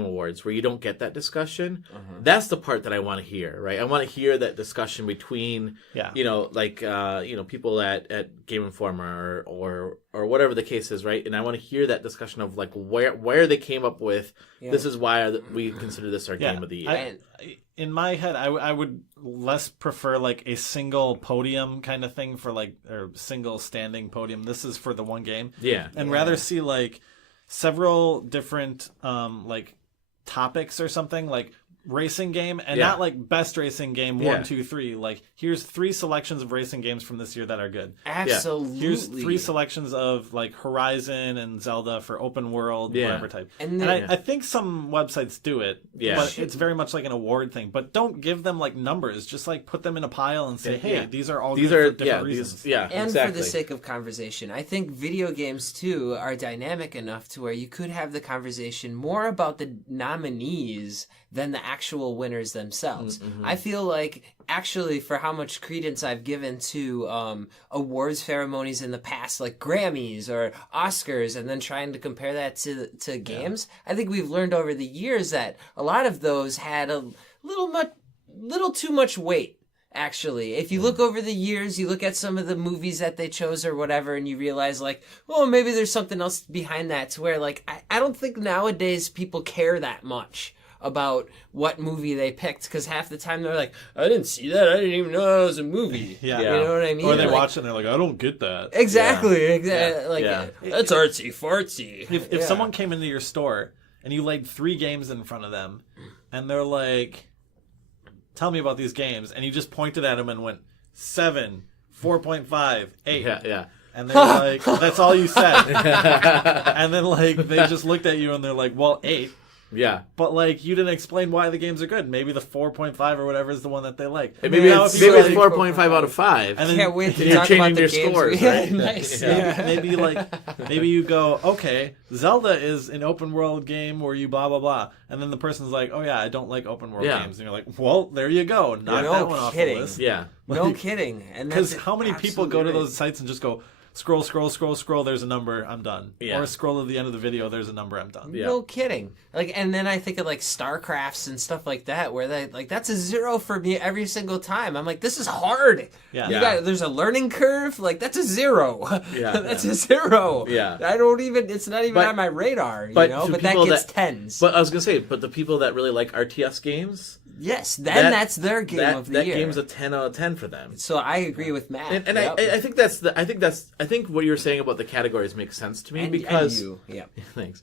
Awards where you don't get that discussion. That's the part that I want to hear, right? I want to hear that discussion between people at Game Informer or whatever the case is, right? And I want to hear that discussion of where they came up with this is why we consider this our Game of the Year. In my head, I would less prefer a single podium kind of thing for or single standing podium. This is for the one game. Yeah. And rather see several different topics or something, racing game, and not best racing game 1, 2, 3. Here's 3 selections of racing games from this year that are good. Absolutely. Here's 3 selections of Horizon and Zelda for open world, whatever type. And I think some websites do it. Yeah. But it's very much an award thing. But don't give them numbers. Just put them in a pile and say, hey, these are all good for different reasons. And for the sake of conversation, I think video games too are dynamic enough to where you could have the conversation more about the nominees than the actual winners themselves. I feel actually, for how much credence I've given to awards ceremonies in the past, like Grammys or Oscars, and then trying to compare that to games, I think we've learned over the years that a lot of those had a little too much weight. Actually, if you look over the years, you look at some of the movies that they chose or whatever, and you realize maybe there's something else behind that, to where I don't think nowadays people care that much about what movie they picked, because half the time they're like, I didn't see that, I didn't even know that was a movie. Yeah. You know what I mean? Or they watch it and they're like, I don't get that. Exactly. That's artsy fartsy. If someone came into your store and you laid 3 games in front of them and they're like, tell me about these games, and you just pointed at them and went 7, 4.5, 8. Yeah. And they're like, that's all you said. And then, like, they just looked at you and they're like, well, 8. Yeah. But, like, you didn't explain why the games are good. Maybe the 4.5 or whatever is the one that they like. Maybe it's 4.5 out of 5. And then Can't wait to you're talk changing about the your games. scores, Yeah, right? nice. Yeah. Maybe you go, okay, Zelda is an open world game where you blah blah blah, and then the person's like, oh yeah, I don't like open world games, and you're like, well, there you go, knock that one off the list. Yeah. No kidding. And Because that's how many people go to absolutely those sites and just go scroll, there's a number, I'm done. Yeah. Or scroll to the end of the video, there's a number, I'm done. Yeah. No kidding. Like, and then I think of like StarCrafts and stuff like that, where they like that's a 0 for me every single time. I'm like, this is hard. Yeah. There's a learning curve. Like that's a 0. Yeah. That's a 0. Yeah. I don't even. It's not even But- on my radar. but You know, to but that people gets that- 10s. But I was gonna say, but the people that really like RTS games, yes, then that's their game of the that year. game's a 10 out of 10 for them. So I agree with Matt. And Yep. I think I think what you're saying about the categories makes sense to me And because you. Yep. thanks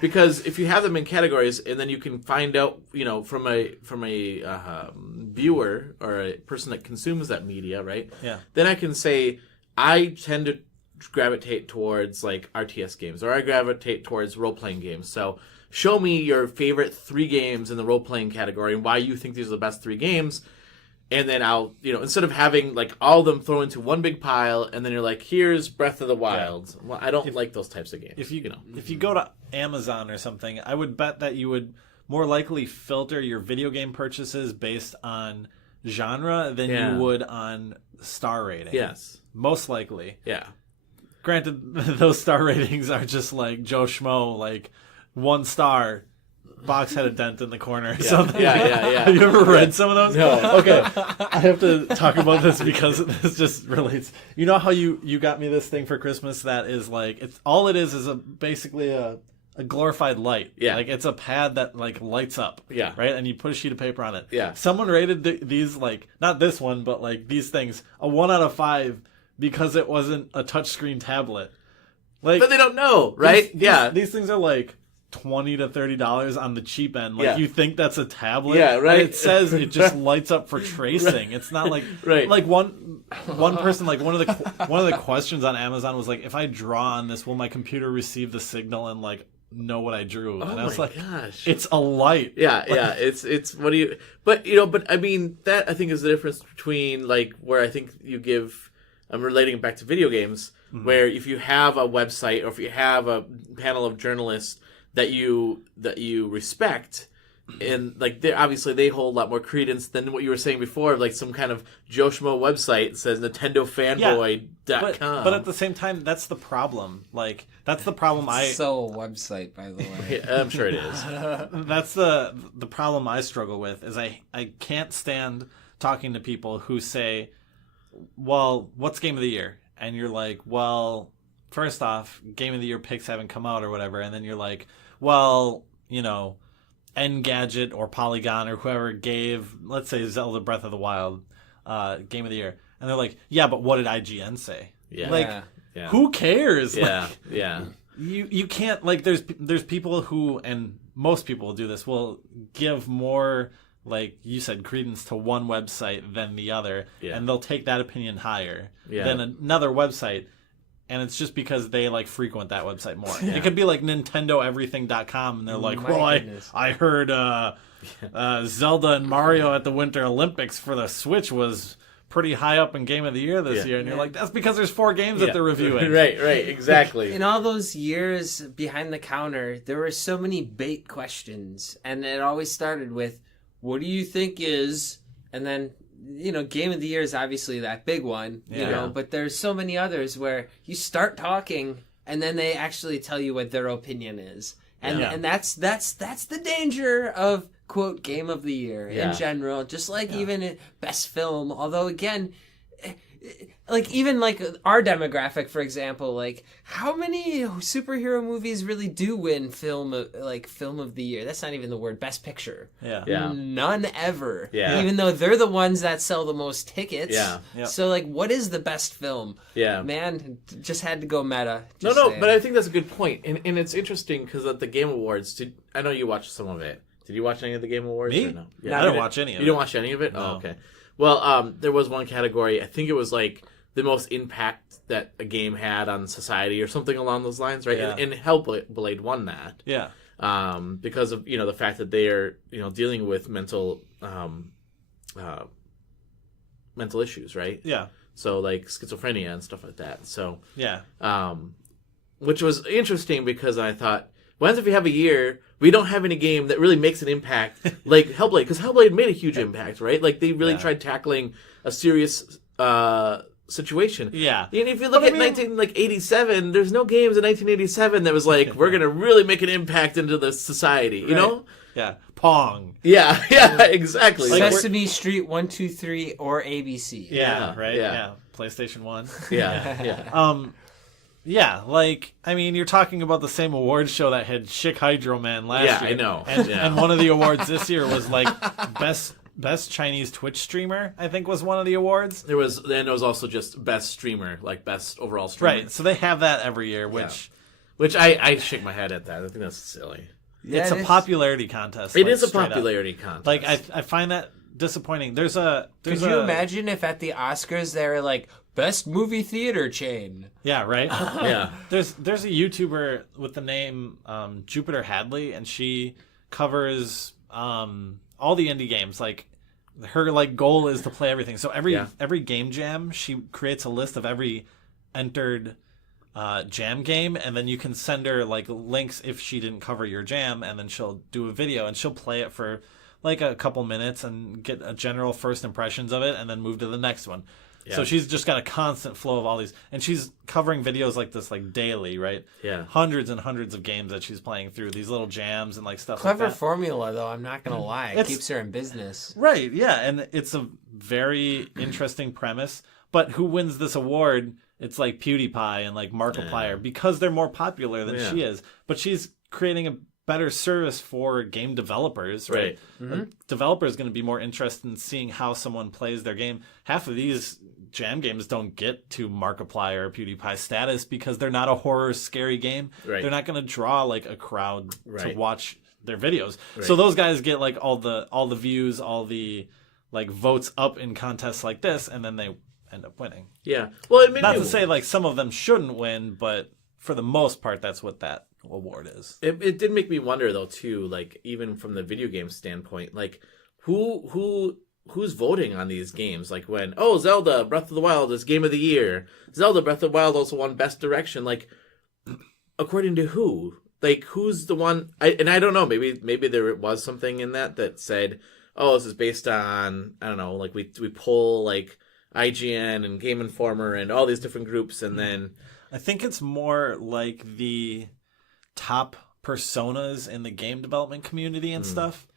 because if you have them in categories and then you can find out from a viewer or a person that consumes that media, right? Yeah. Then I can say I tend to gravitate towards like RTS games or I gravitate towards role playing games. So show me your favorite 3 games in the role playing category and why you think these are the best 3 games. And then I'll, instead of having like all of them thrown into one big pile, and then you're like, "Here's Breath of the Wild." Yeah. Well, I don't like those types of games. If you go to Amazon or something, I would bet that you would more likely filter your video game purchases based on genre than you would on star rating. Yes, most likely. Yeah. Granted, those star ratings are just like Joe Schmo, like 1 star. Box had a dent in the corner. Yeah. Something. Yeah. Have you ever read some of those? No. Okay. I have to talk about this because this just relates. You know how you got me this thing for Christmas that is like it's basically a glorified light. Yeah. Like it's a pad that like lights up. Yeah. Right? And you put a sheet of paper on it. Yeah. Someone rated these like not this one, but like these things a 1 out of 5 because it wasn't a touchscreen tablet. Like But they don't know, right? These things are like $20 to $30 on the cheap end. Like you think that's a tablet? Yeah, right. And it says it just lights up for tracing. It's not like like one person like one of the questions on Amazon was like, if I draw on this, will my computer receive the signal and like know what I drew? And I was like, gosh. it's a light. Yeah. It's what do you? But I mean that I think is the difference between like where I think you give. I'm relating it back to video games, where if you have a website or if you have a panel of journalists that you respect, and like they hold a lot more credence than what you were saying before, like some kind of Joe Schmo website says NintendoFanboy.com. But at the same time, that's the problem. Like that's the problem. So website, by the way. Yeah, I'm sure it is. That's the problem I struggle with is I can't stand talking to people who say, well, what's game of the year? And you're like, well, first off, game of the year picks haven't come out or whatever. And then you're like, well, Engadget or Polygon or whoever gave, let's say, Zelda Breath of the Wild game of the year. And they're like, yeah, but what did IGN say? Yeah. Like, who cares? Yeah, like, yeah. You can't, like, there's people who, and most people will do this, will give more, like you said, credence to one website than the other, and they'll take that opinion higher than another website. And it's just because they like frequent that website more. Yeah. It could be like NintendoEverything.com, and they're like, "Well, I heard Zelda and Mario at the Winter Olympics for the Switch was pretty high up in Game of the Year this year." And you're like, "That's because there's 4 games that they're reviewing." Right, exactly. In all those years behind the counter, there were so many bait questions, and it always started with, "What do you think is?" And then, Game of the Year is obviously that big one, but there's so many others where you start talking and then they actually tell you what their opinion is. And that's the danger of, quote, Game of the Year in general, just like even best film. Although, again, like even like our demographic, for example, like how many superhero movies really do win film of the year? That's not even the word. Best picture. Yeah. None ever. Yeah. Even though they're the ones that sell the most tickets. Yeah. Yep. So like, what is the best film? Yeah. Man, just had to go meta. No, but I think that's a good point, and it's interesting because at the Game Awards, I know you watched some of it. Did you watch any of the Game Awards? Me? Or no? I didn't watch any of it. You didn't watch any of it? No. Oh, okay. Well, there was one category. I think it was like the most impact that a game had on society or something along those lines, right? Yeah. And Hellblade won that. Yeah. Because of the fact that they are dealing with mental issues, right? Yeah. So like schizophrenia and stuff like that. So Yeah. which was interesting because I thought, what if we have a year we don't have any game that really makes an impact like Hellblade? Because Hellblade made a huge impact, right? Like they really tried tackling a serious situation. Yeah. And if you look at 1987, there's no games in 1987 that was like, we're gonna really make an impact into the society, you know? Yeah. Pong. Yeah, exactly. Sesame Street 1, 2, 3, or ABC. Yeah, right? Yeah. Yeah. PlayStation 1. Yeah. Yeah, like, I mean, you're talking about the same awards show that had Chick Hydro Man last year. Yeah, I know. And one of the awards this year was, like, best Chinese Twitch streamer, I think was one of the awards. There was also just best streamer, like best overall streamer. Right, so they have that every year, which I shake my head at that. I think that's silly. Yeah, it's a popularity contest. It like, is a straight up. popularity contest. Like, I find that disappointing. Could you imagine if at the Oscars they were like, best movie theater chain? Yeah, right? Yeah. There's a YouTuber with the name Jupiter Hadley, and she covers all the indie games. Like, her like goal is to play everything. So every game jam, she creates a list of every entered jam game, and then you can send her like links if she didn't cover your jam, and then she'll do a video and she'll play it for like a couple minutes and get a general first impressions of it, and then move to the next one. Yeah. So she's just got a constant flow of all these, and she's covering videos like this like daily, right? Yeah. Hundreds and hundreds of games that she's playing through, these little jams and like stuff Clever like that. formula, though, I'm not going to lie. It keeps her in business. Right, yeah, and it's a very interesting premise, but who wins this award? It's like PewDiePie and like Markiplier because they're more popular than she is, but she's creating a better service for game developers, right? Mm-hmm. A developer is going to be more interested in seeing how someone plays their game. Half of these jam games don't get to Markiplier or PewDiePie status because they're not a horror scary game. Right. They're not going to draw like a crowd to watch their videos. Right. So those guys get like all the views, all the like votes up in contests like this, and then they end up winning. Yeah. Well, it made Not me to say like some of them shouldn't win, but for the most part, that's what that award is. It did make me wonder though too, like even from the video game standpoint, like who's voting on these games? Like when Zelda Breath of the Wild is Game of the Year, Zelda Breath of the Wild also won Best Direction. Like according to who? Like who's the one? I don't know. Maybe there was something in that said, this is based on, I don't know. Like we pull like IGN and Game Informer and all these different groups, and then I think it's more like the top personas in the game development community and stuff.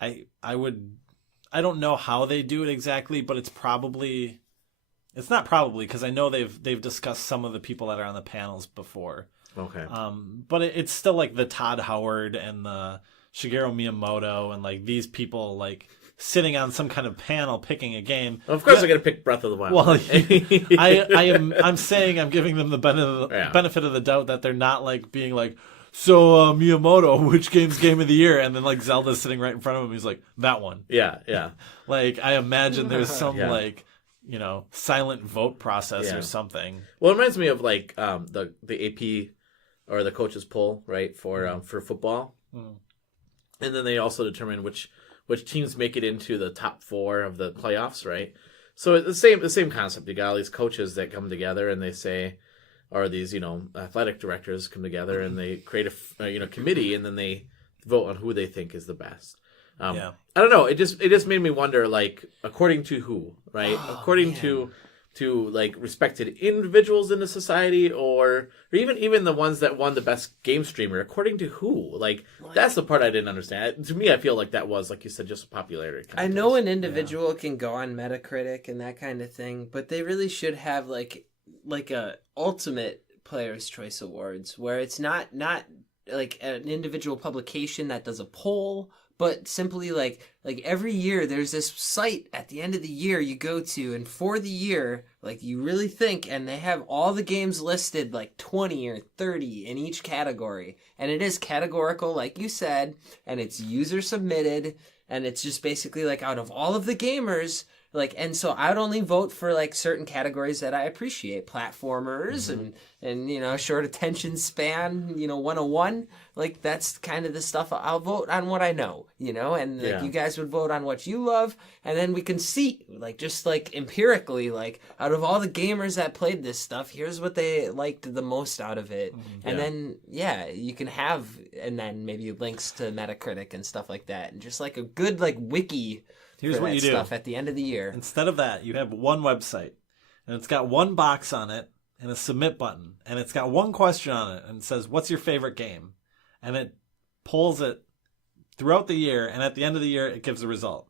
I don't know how they do it exactly, but it's not probably because I know they've discussed some of the people that are on the panels before. Okay. But it's still like the Todd Howard and the Shigeru Miyamoto and like these people like sitting on some kind of panel picking a game. Well, of course, they're gonna pick Breath of the Wild. Well, I'm saying I'm giving them the benefit of the doubt that they're not like being like, so Miyamoto, which game's Game of the Year? And then like Zelda's sitting right in front of him. He's like, that one. Yeah. Like I imagine there's some like silent vote process or something. Well, it reminds me of like the AP or the coaches poll, right, for football, and then they also determine which teams make it into the top 4 of the playoffs, right? So it's the same concept. You got all these coaches that come together and they say, or these athletic directors come together and they create a committee, and then they vote on who they think is the best. I don't know. It just made me wonder, like, according to who, right? According to like respected individuals in the society, or even the ones that won the best game streamer, according to who? Like that's the part I didn't understand. To me, I feel like that was, like you said, just a popularity contest. I know an individual can go on Metacritic and that kind of thing, but they really should have like a ultimate Player's Choice Awards where it's not like an individual publication that does a poll, but simply like every year there's this site at the end of the year you go to, and for the year, like you really think, and they have all the games listed like 20 or 30 in each category, and it is categorical like you said, and it's user submitted, and it's just basically like out of all of the gamers, Like, and so I would only vote for like certain categories that I appreciate, platformers and you know, short attention span, you know, 101. Like, that's kind of the stuff I'll vote on what I know, you know, and like you guys would vote on what you love, and then we can see, like, just like empirically, like, out of all the gamers that played this stuff, here's what they liked the most out of it, and then you can have, and then maybe links to Metacritic and stuff like that, and just like a good like wiki. Here's what you do stuff at the end of the year. Instead of that, you have one website, and it's got one box on it and a submit button, and it's got one question on it, and it says, "What's your favorite game?" And it pulls it throughout the year, and at the end of the year, it gives a result.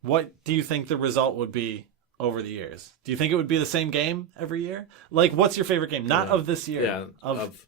What do you think the result would be over the years? Do you think it would be the same game every year? Like, what's your favorite game? Not of this year. Yeah, of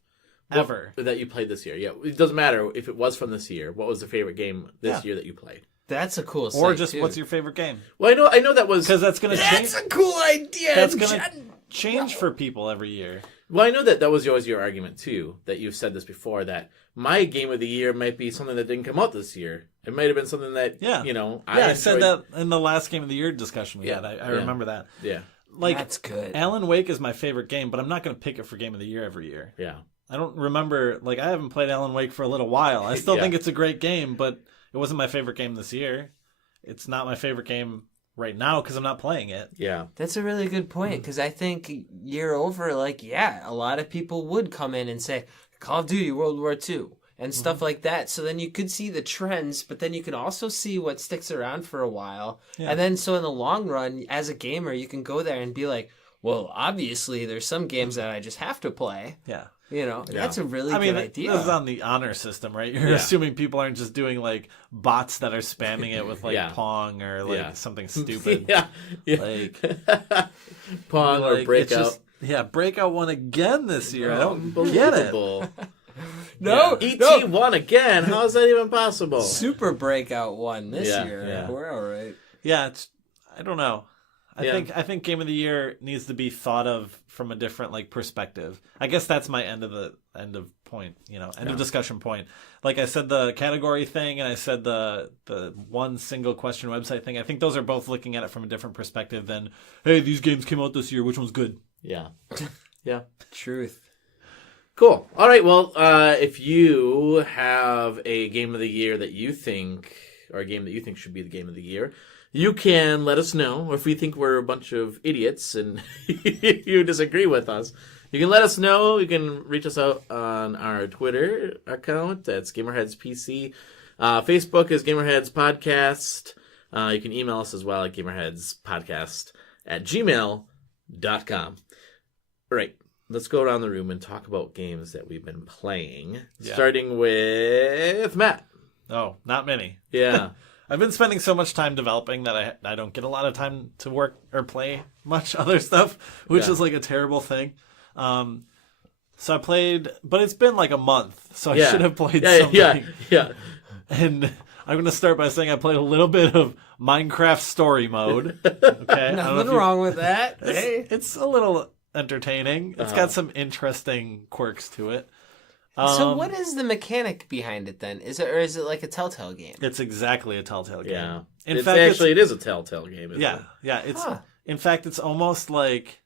ever. That you played this year. Yeah, it doesn't matter if it was from this year. What was the favorite game this year that you played? That's a cool site, Or just too. what's your favorite game? Well, I know that was... Because that's going to change. That's a cool idea. That's going to change for people every year. Well, I know that was always your argument, too, that you've said this before, that my game of the year might be something that didn't come out this year. It might have been something that, you know... I said that in the last game of the year discussion we had. I remember that. Yeah. Like, that's good. Alan Wake is my favorite game, but I'm not going to pick it for game of the year every year. Yeah. I don't remember... Like, I haven't played Alan Wake for a little while. I still think it's a great game, but it wasn't my favorite game this year. It's not my favorite game right now because I'm not playing it. Yeah. That's a really good point, because I think year over, like, a lot of people would come in and say, Call of Duty World War II and stuff like that. So then you could see the trends, but then you can also see what sticks around for a while. Yeah. And then so in the long run, as a gamer, you can go there and be like, well, obviously there's some games that I just have to play. Yeah. You know, that's a really good idea. This is on the honor system, right? You're assuming people aren't just doing like bots that are spamming it with like Pong or like something stupid. Like Pong or Breakout. Breakout won again this year. I don't get it. No, E.T. won again. How is that even possible? Super Breakout won this year. Yeah. We're all right. Yeah, I don't know. I think Game of the Year needs to be thought of from a different like perspective. I guess that's my end of point, you know, end of discussion point. Like I said, the category thing, and I said the one single question website thing. I think those are both looking at it from a different perspective than, hey, these games came out this year. Which one's good? Yeah, yeah, truth. Cool. All right. Well, if you have a game of the year that you think, or a game that you think should be the game of the year, you can let us know. Or if you think we're a bunch of idiots and you disagree with us, you can let us know. You can reach us out on our Twitter account. That's GamerHeads PC. Facebook is GamerHeads Podcast. You can email us as well at GamerHeadsPodcast@gmail.com. All right. Let's go around the room and talk about games that we've been playing. Yeah. Starting with Matt. Oh, not many. Yeah. I've been spending so much time developing that I don't get a lot of time to work or play much other stuff, which is like a terrible thing. So I played, but it's been like a month, so I should have played something. Yeah. And I'm going to start by saying I played a little bit of Minecraft Story Mode. Okay, nothing wrong with that. It's a little entertaining. It's got some interesting quirks to it. So what is the mechanic behind it then? Is it like a Telltale game? It's exactly a Telltale game. Yeah. In fact, it is a Telltale game. Isn't it? Yeah. It's in fact, it's almost like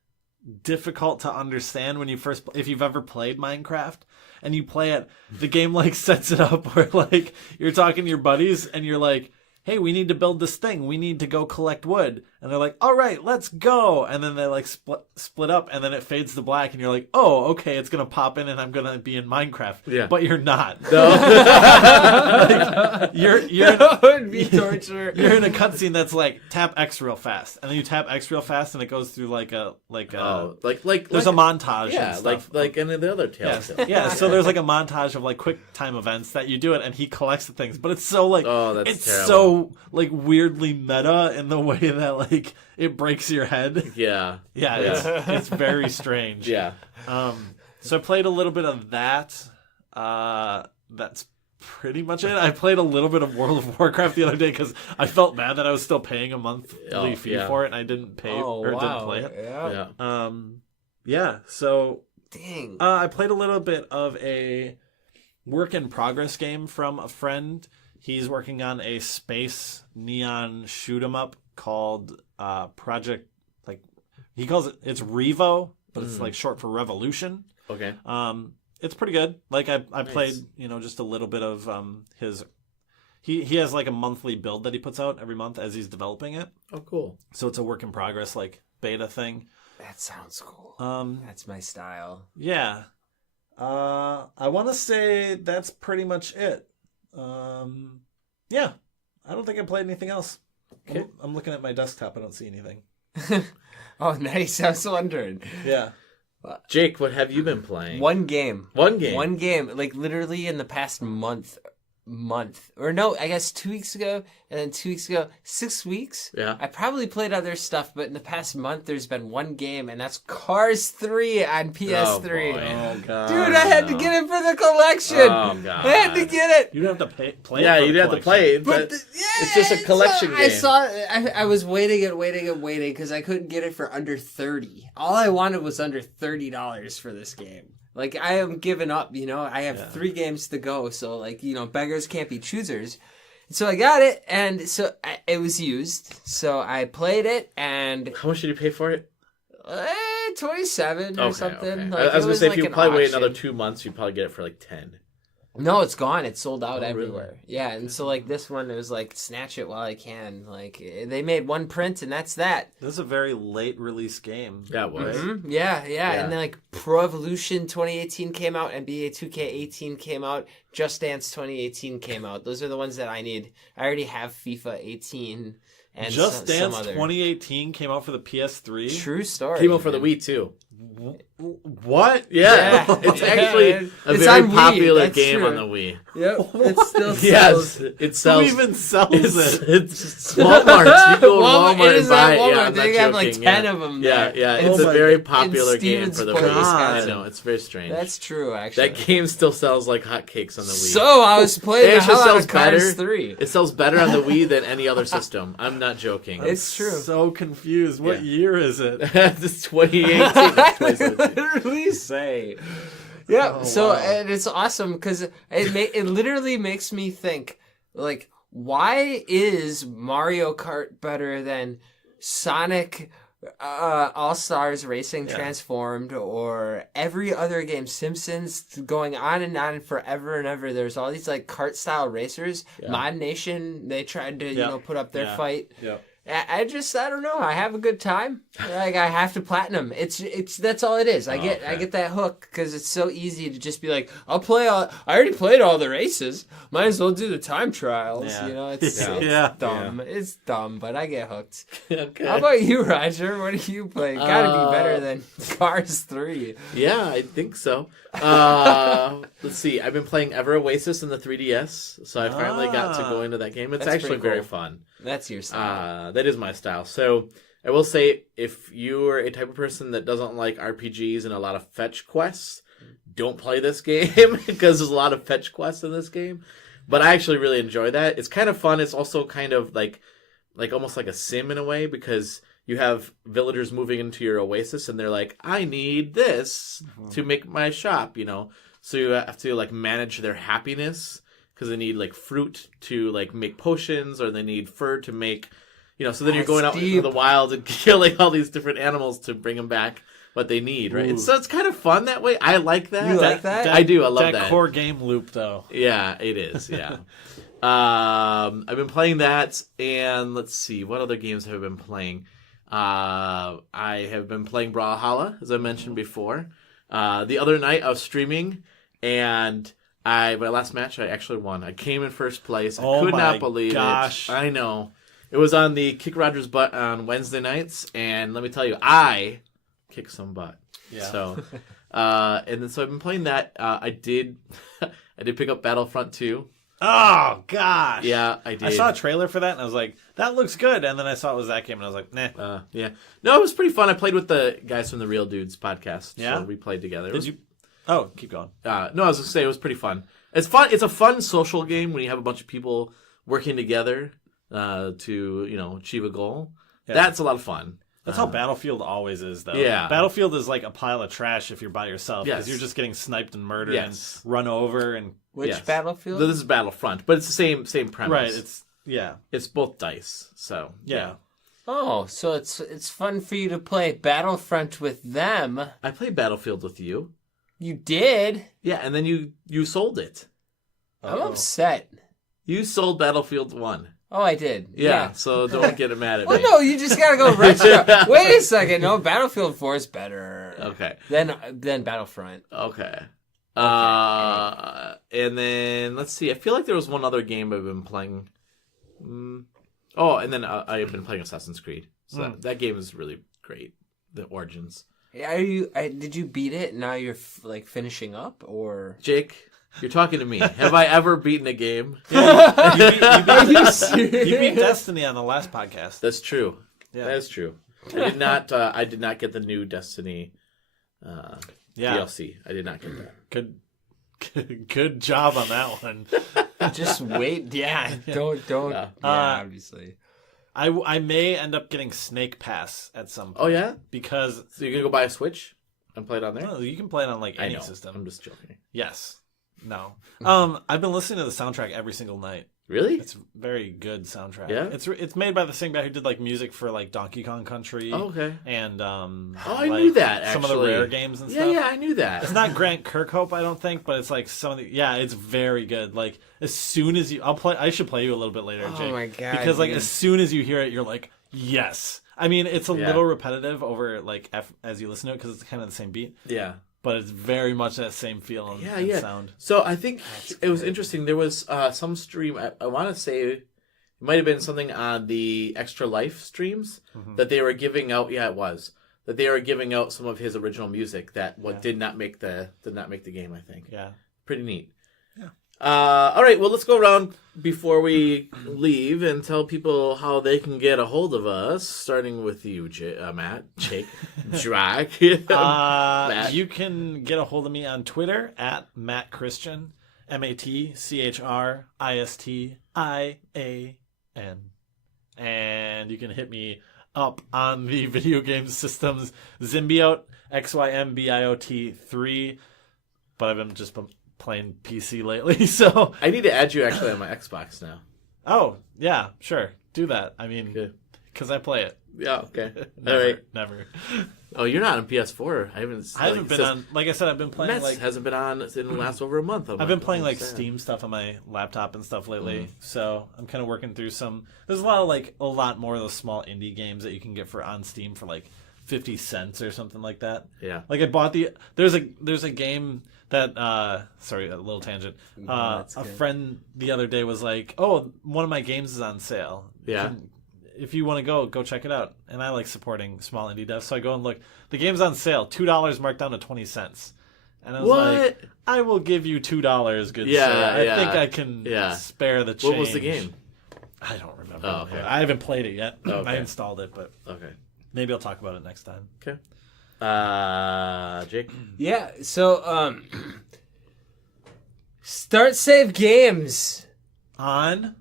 difficult to understand when you first, if you've ever played Minecraft and you play it. The game like sets it up where like you're talking to your buddies and you're like, hey, we need to build this thing. We need to go collect wood. And they're like, all right, let's go. And then they like split up and then it fades to black. And you're like, oh, okay, it's going to pop in and I'm going to be in Minecraft. Yeah. But you're not. No. Like, that would be torture. You're in a cutscene that's like, tap X real fast. And then you tap X real fast and it goes through there's a montage. Yeah, and stuff. like any of the other Telltale. Yeah, so there's like a montage of like quick time events that you do it and he collects the things. But it's so like, it's terrible. So like weirdly meta in the way that like it breaks your head. Yeah. It's very strange. Yeah. So I played a little bit of that. That's pretty much it. I played a little bit of World of Warcraft the other day because I felt bad that I was still paying a monthly fee for it and I didn't pay didn't play it. Yeah. So dang. I played a little bit of a work in progress game from a friend. He's working on a space neon shoot 'em up called Project. Like he calls it's Revo, but it's like short for Revolution. Okay. It's pretty good. Like I played, just a little bit of his. He has like a monthly build that he puts out every month as he's developing it. Oh, cool. So it's a work in progress, like beta thing. That sounds cool. That's my style. Yeah. I want to say that's pretty much it. Yeah. I don't think I played anything else. Okay. I'm looking at my desktop. I don't see anything. Oh, nice. I was wondering. Yeah. Jake, what have you been playing? One game. One game. One game. Like literally in the past month. Or no, I guess 2 weeks ago, and then 2 weeks ago, 6 weeks. Yeah. I probably played other stuff, but in the past month, there's been one game, and that's Cars 3 on PS3. Oh, God. Dude, I had to get it for the collection. Oh, God. I had to get it. You don't have to play. Yeah, it for you the didn't have to play it, but it's just a collection game. I saw. I was waiting because I couldn't get it for under $30. All I wanted was under $30 for this game. Like, I am giving up, I have 3 games to go, so, like, beggars can't be choosers. So I got it, and so it was used, so I played it, and... How much did you pay for it? 27 or something. Okay. Like, I was going to say, like if you an probably wait auction. another 2 months, you'd probably get it for, like, 10. No, it's gone. It's sold out Oh, everywhere. really? Yeah, and so, like, this one, it was like, snatch it while I can. Like, they made one print, and that's that. This is a very late release game. Yeah, it was. Mm-hmm. Yeah. And then, like, Pro Evolution 2018 came out, NBA 2K18 came out, Just Dance 2018 came out. Those are the ones that I need. I already have FIFA 18 and Just Dance some other. 2018 came out for the PS3? True story. Came out for the Wii, too. What? Yeah. Yeah. It's Yeah, actually man. a It's very on Wii, popular that's game true. on the Wii. Yep. It still sells. Yes, it sells. Who even sells it? It's Walmart. You go to Walmart, Walmart it is and buy at it. Walmart. Yeah, I'm they not have like joking. 10 yeah. of them Yeah, there. yeah. Oh It's a my very God. popular In game Stevens for the Point, Wii. I Wisconsin. know, it's very strange. That's true, actually. That game still sells like hotcakes on the Wii. So I was playing It the actually hell out sells of Cars better. 3. It sells better on the Wii than any other system. I'm not joking. It's true. So confused. What Yeah. year is it? This is 2018. I 2017. literally say. Yeah, Oh, so wow. and it's awesome because it literally makes me think, like, why is Mario Kart better than Sonic All Stars Racing Transformed or every other game, Simpsons, going on and forever and ever? There's all these like kart style racers. Mod Nation, they tried to put up their fight. Yep. I don't know. I have a good time. Like I have to platinum. It's that's all it is. I get that hook because it's so easy to just be like, I'll play all. I already played all the races. Might as well do the time trials. Yeah. It's Yeah. dumb. It's dumb, but I get hooked. Okay. How about you, Roger? What do you play? Gotta be better than Cars 3. Yeah, I think so. Let's see. I've been playing Ever Oasis in the 3DS, so I finally got to go into that game. It's That's actually pretty very cool. fun. That's your style. That is my style. So I will say, if you're a type of person that doesn't like RPGs and a lot of fetch quests, don't play this game because there's a lot of fetch quests in this game. But I actually really enjoy that. It's kind of fun. It's also kind of like almost like a sim in a way because you have villagers moving into your oasis and they're like, I need this to make my shop, So you have to like manage their happiness because they need like fruit to like make potions or they need fur to make, so then you're going out into the wild and killing all these different animals to bring them back what they need, right? So it's kind of fun that way. I like that. You like that? I do. I love that. core game loop, though. Yeah, it is. Yeah. I've been playing that, and let's see, what other games have I been playing? I have been playing Brawlhalla, as I mentioned before. The other night I was streaming, and my last match I actually won. I came in first place. I could not believe gosh. it. I know. It was on the Kick Rogers Butt on Wednesday nights, and let me tell you, I kicked some butt. Yeah. So, and then so I've been playing that. I did pick up Battlefront 2. Oh, gosh. Yeah, I did. I saw a trailer for that, and I was like, that looks good. And then I saw it was that game, and I was like, nah. Yeah. No, it was pretty fun. I played with the guys from the Real Dudes podcast. Yeah? So we played together. Did you? Oh, keep going. No, I was going to say it was pretty fun. It's fun. It's a fun social game when you have a bunch of people working together to, achieve a goal. Yeah. That's a lot of fun. That's how Battlefield always is, though. Yeah. Battlefield is like a pile of trash if you're by yourself, because Yes. you're just getting sniped and murdered Yes. and run over and... Which yes. Battlefield? This is Battlefront, but it's the same premise. Right, it's It's both dice, so yeah. Oh, so it's fun for you to play Battlefront with them. I played Battlefield with you. You did? Yeah, and then you sold it. I'm upset. You sold Battlefield 1. Oh, I did. Yeah, so don't get mad at me. Oh, no, you just gotta go retro. Wait a second. No, Battlefield 4 is better. Okay. Than Battlefront. Okay. And then, let's see. I feel like there was one other game I've been playing. Oh, and then I've been playing Assassin's Creed. So that game is really great. The Origins. Did you beat it? Now you're finishing up, or Jake, you're talking to me. Have I ever beaten a game? Are you serious? You beat Destiny on the last podcast. That's true. Yeah. That is true. I did not. I did not get the new Destiny DLC. I did not get that. Good job on that one. Just wait. Yeah, don't. Yeah, obviously. I may end up getting Snake Pass at some point. Oh yeah, because so you're gonna go buy a Switch and play it on there? well, you can play it on like any I know. system. I'm just joking. Yes. No. I've been listening to the soundtrack every single night. Really? It's very good soundtrack. Yeah? It's made by the same guy who did like music for like Donkey Kong Country. Oh, okay. And I knew that. Actually, some of the rare games and yeah, stuff. Yeah, I knew that. It's not Grant Kirkhope, I don't think, but it's like some of the. Yeah, it's very good. Like as soon as I'll play. I should play you a little bit later, Jake. Oh my god! Because like as soon as you hear it, you're like, yes. I mean, it's a little repetitive over like as you listen to it because it's kind of the same beat. Yeah. But it's very much that same feel and sound. So I think it was interesting. There was some stream. I want to say it might have been something on the Extra Life streams that they were giving out. Yeah, it was that they were giving out some of his original music that did not make the game. I think. Yeah. Pretty neat. Yeah. All right. Well, let's go around before we leave and tell people how they can get a hold of us. Starting with you, Matt, Jake, Drac. Matt. You can get a hold of me on Twitter at Matt Christian, MatChristian, and you can hit me up on the video game systems Zymbiot, XYMBIOT 3, but I've been just playing PC lately, so I need to add you actually on my Xbox now. Oh, yeah, sure. Do that. I mean, because I play it. Yeah, okay. Never, all right. Never. Oh, you're not on PS4. I haven't been on, like I said, I've been playing Mets hasn't been on in the last over a month. I've been playing like Steam stuff on my laptop and stuff lately, so I'm kind of working through some. There's a lot more of those small indie games that you can get on Steam for like 50 cents or something like that. Yeah. Like I bought there's a game that sorry, a little tangent. A friend the other day was like, "Oh, one of my games is on sale. Yeah. If you want to go check it out." And I like supporting small indie devs, so I go and look. The game's on sale, $2 marked down to 20 cents. And I was like, I will give you $2, good sir. I think I can spare the change. What was the game? I don't remember. Oh, okay. I haven't played it yet. Okay. I installed it, but maybe I'll talk about it next time. Okay. Jake? Yeah, so start save games on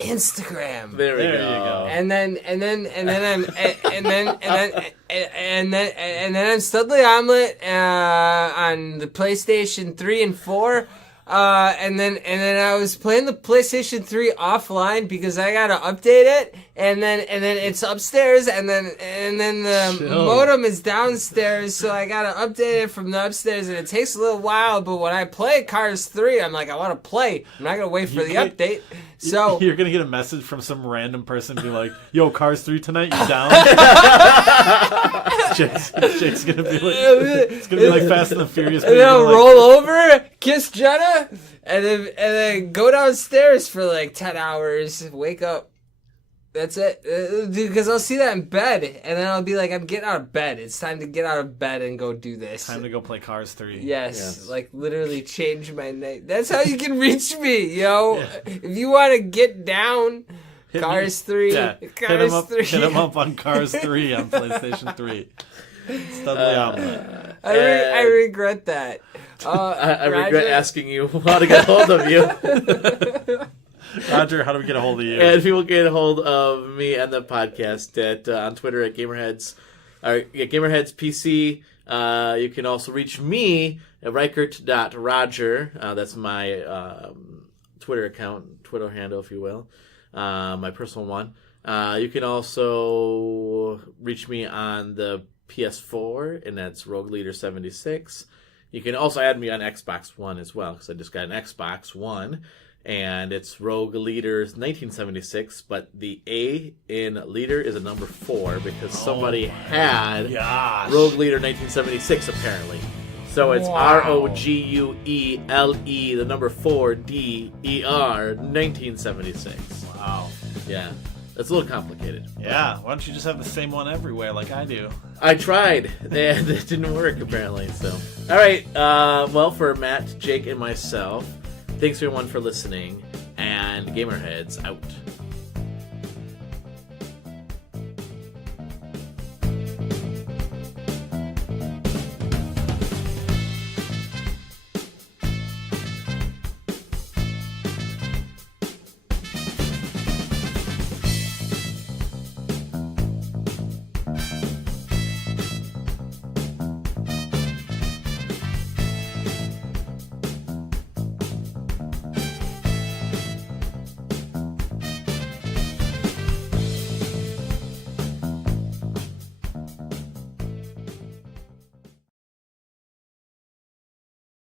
Instagram. There we you go. go. And then I'm Studley Omelet on the PlayStation 3 and 4. And then I was playing the PlayStation 3 offline because I gotta update it, and then it's upstairs, and then the modem is downstairs, so I gotta update it from the upstairs, and it takes a little while. But when I play Cars 3, I'm like, I want to play. I'm not gonna wait for the update. So you're gonna get a message from some random person be like, "Yo, Cars 3 tonight, you down?" Jake's gonna be like, it's gonna be like Fast and the Furious. And then I'll roll over, kiss Jenna, and then go downstairs for like 10 hours, wake up. That's it. Dude, because I'll see that in bed, and then I'll be like, I'm getting out of bed. It's time to get out of bed and go do this. Time to go play Cars 3. Yes. Like literally change my name. That's how you can reach me, yo. Yeah. If you want to get down, Cars 3. Yeah. Cars 3. Hit him up on Cars 3 on PlayStation 3. Studley Omelet. I regret that. I regret asking you how to get a hold of you. Roger, how do we get a hold of you? And people get a hold of me and the podcast on Twitter at GamerHeads, or GamerHeads PC. You can also reach me at Reichert.Roger. That's my Twitter account, Twitter handle, if you will. my personal one. You can also reach me on the PS4, and that's Rogue Leader 76. You can also add me on Xbox One as well, because I just got an Xbox One, and it's Rogue Leader 1976, but the A in Leader is a number 4, because somebody had Rogue Leader 1976, apparently. So it's ROGUELE, the number 4DER 1976. Wow. Yeah. It's a little complicated. Yeah, why don't you just have the same one everywhere like I do? I tried, and it didn't work, apparently. So, all right. Well, for Matt, Jake, and myself, thanks everyone for listening, and GamerHeads out.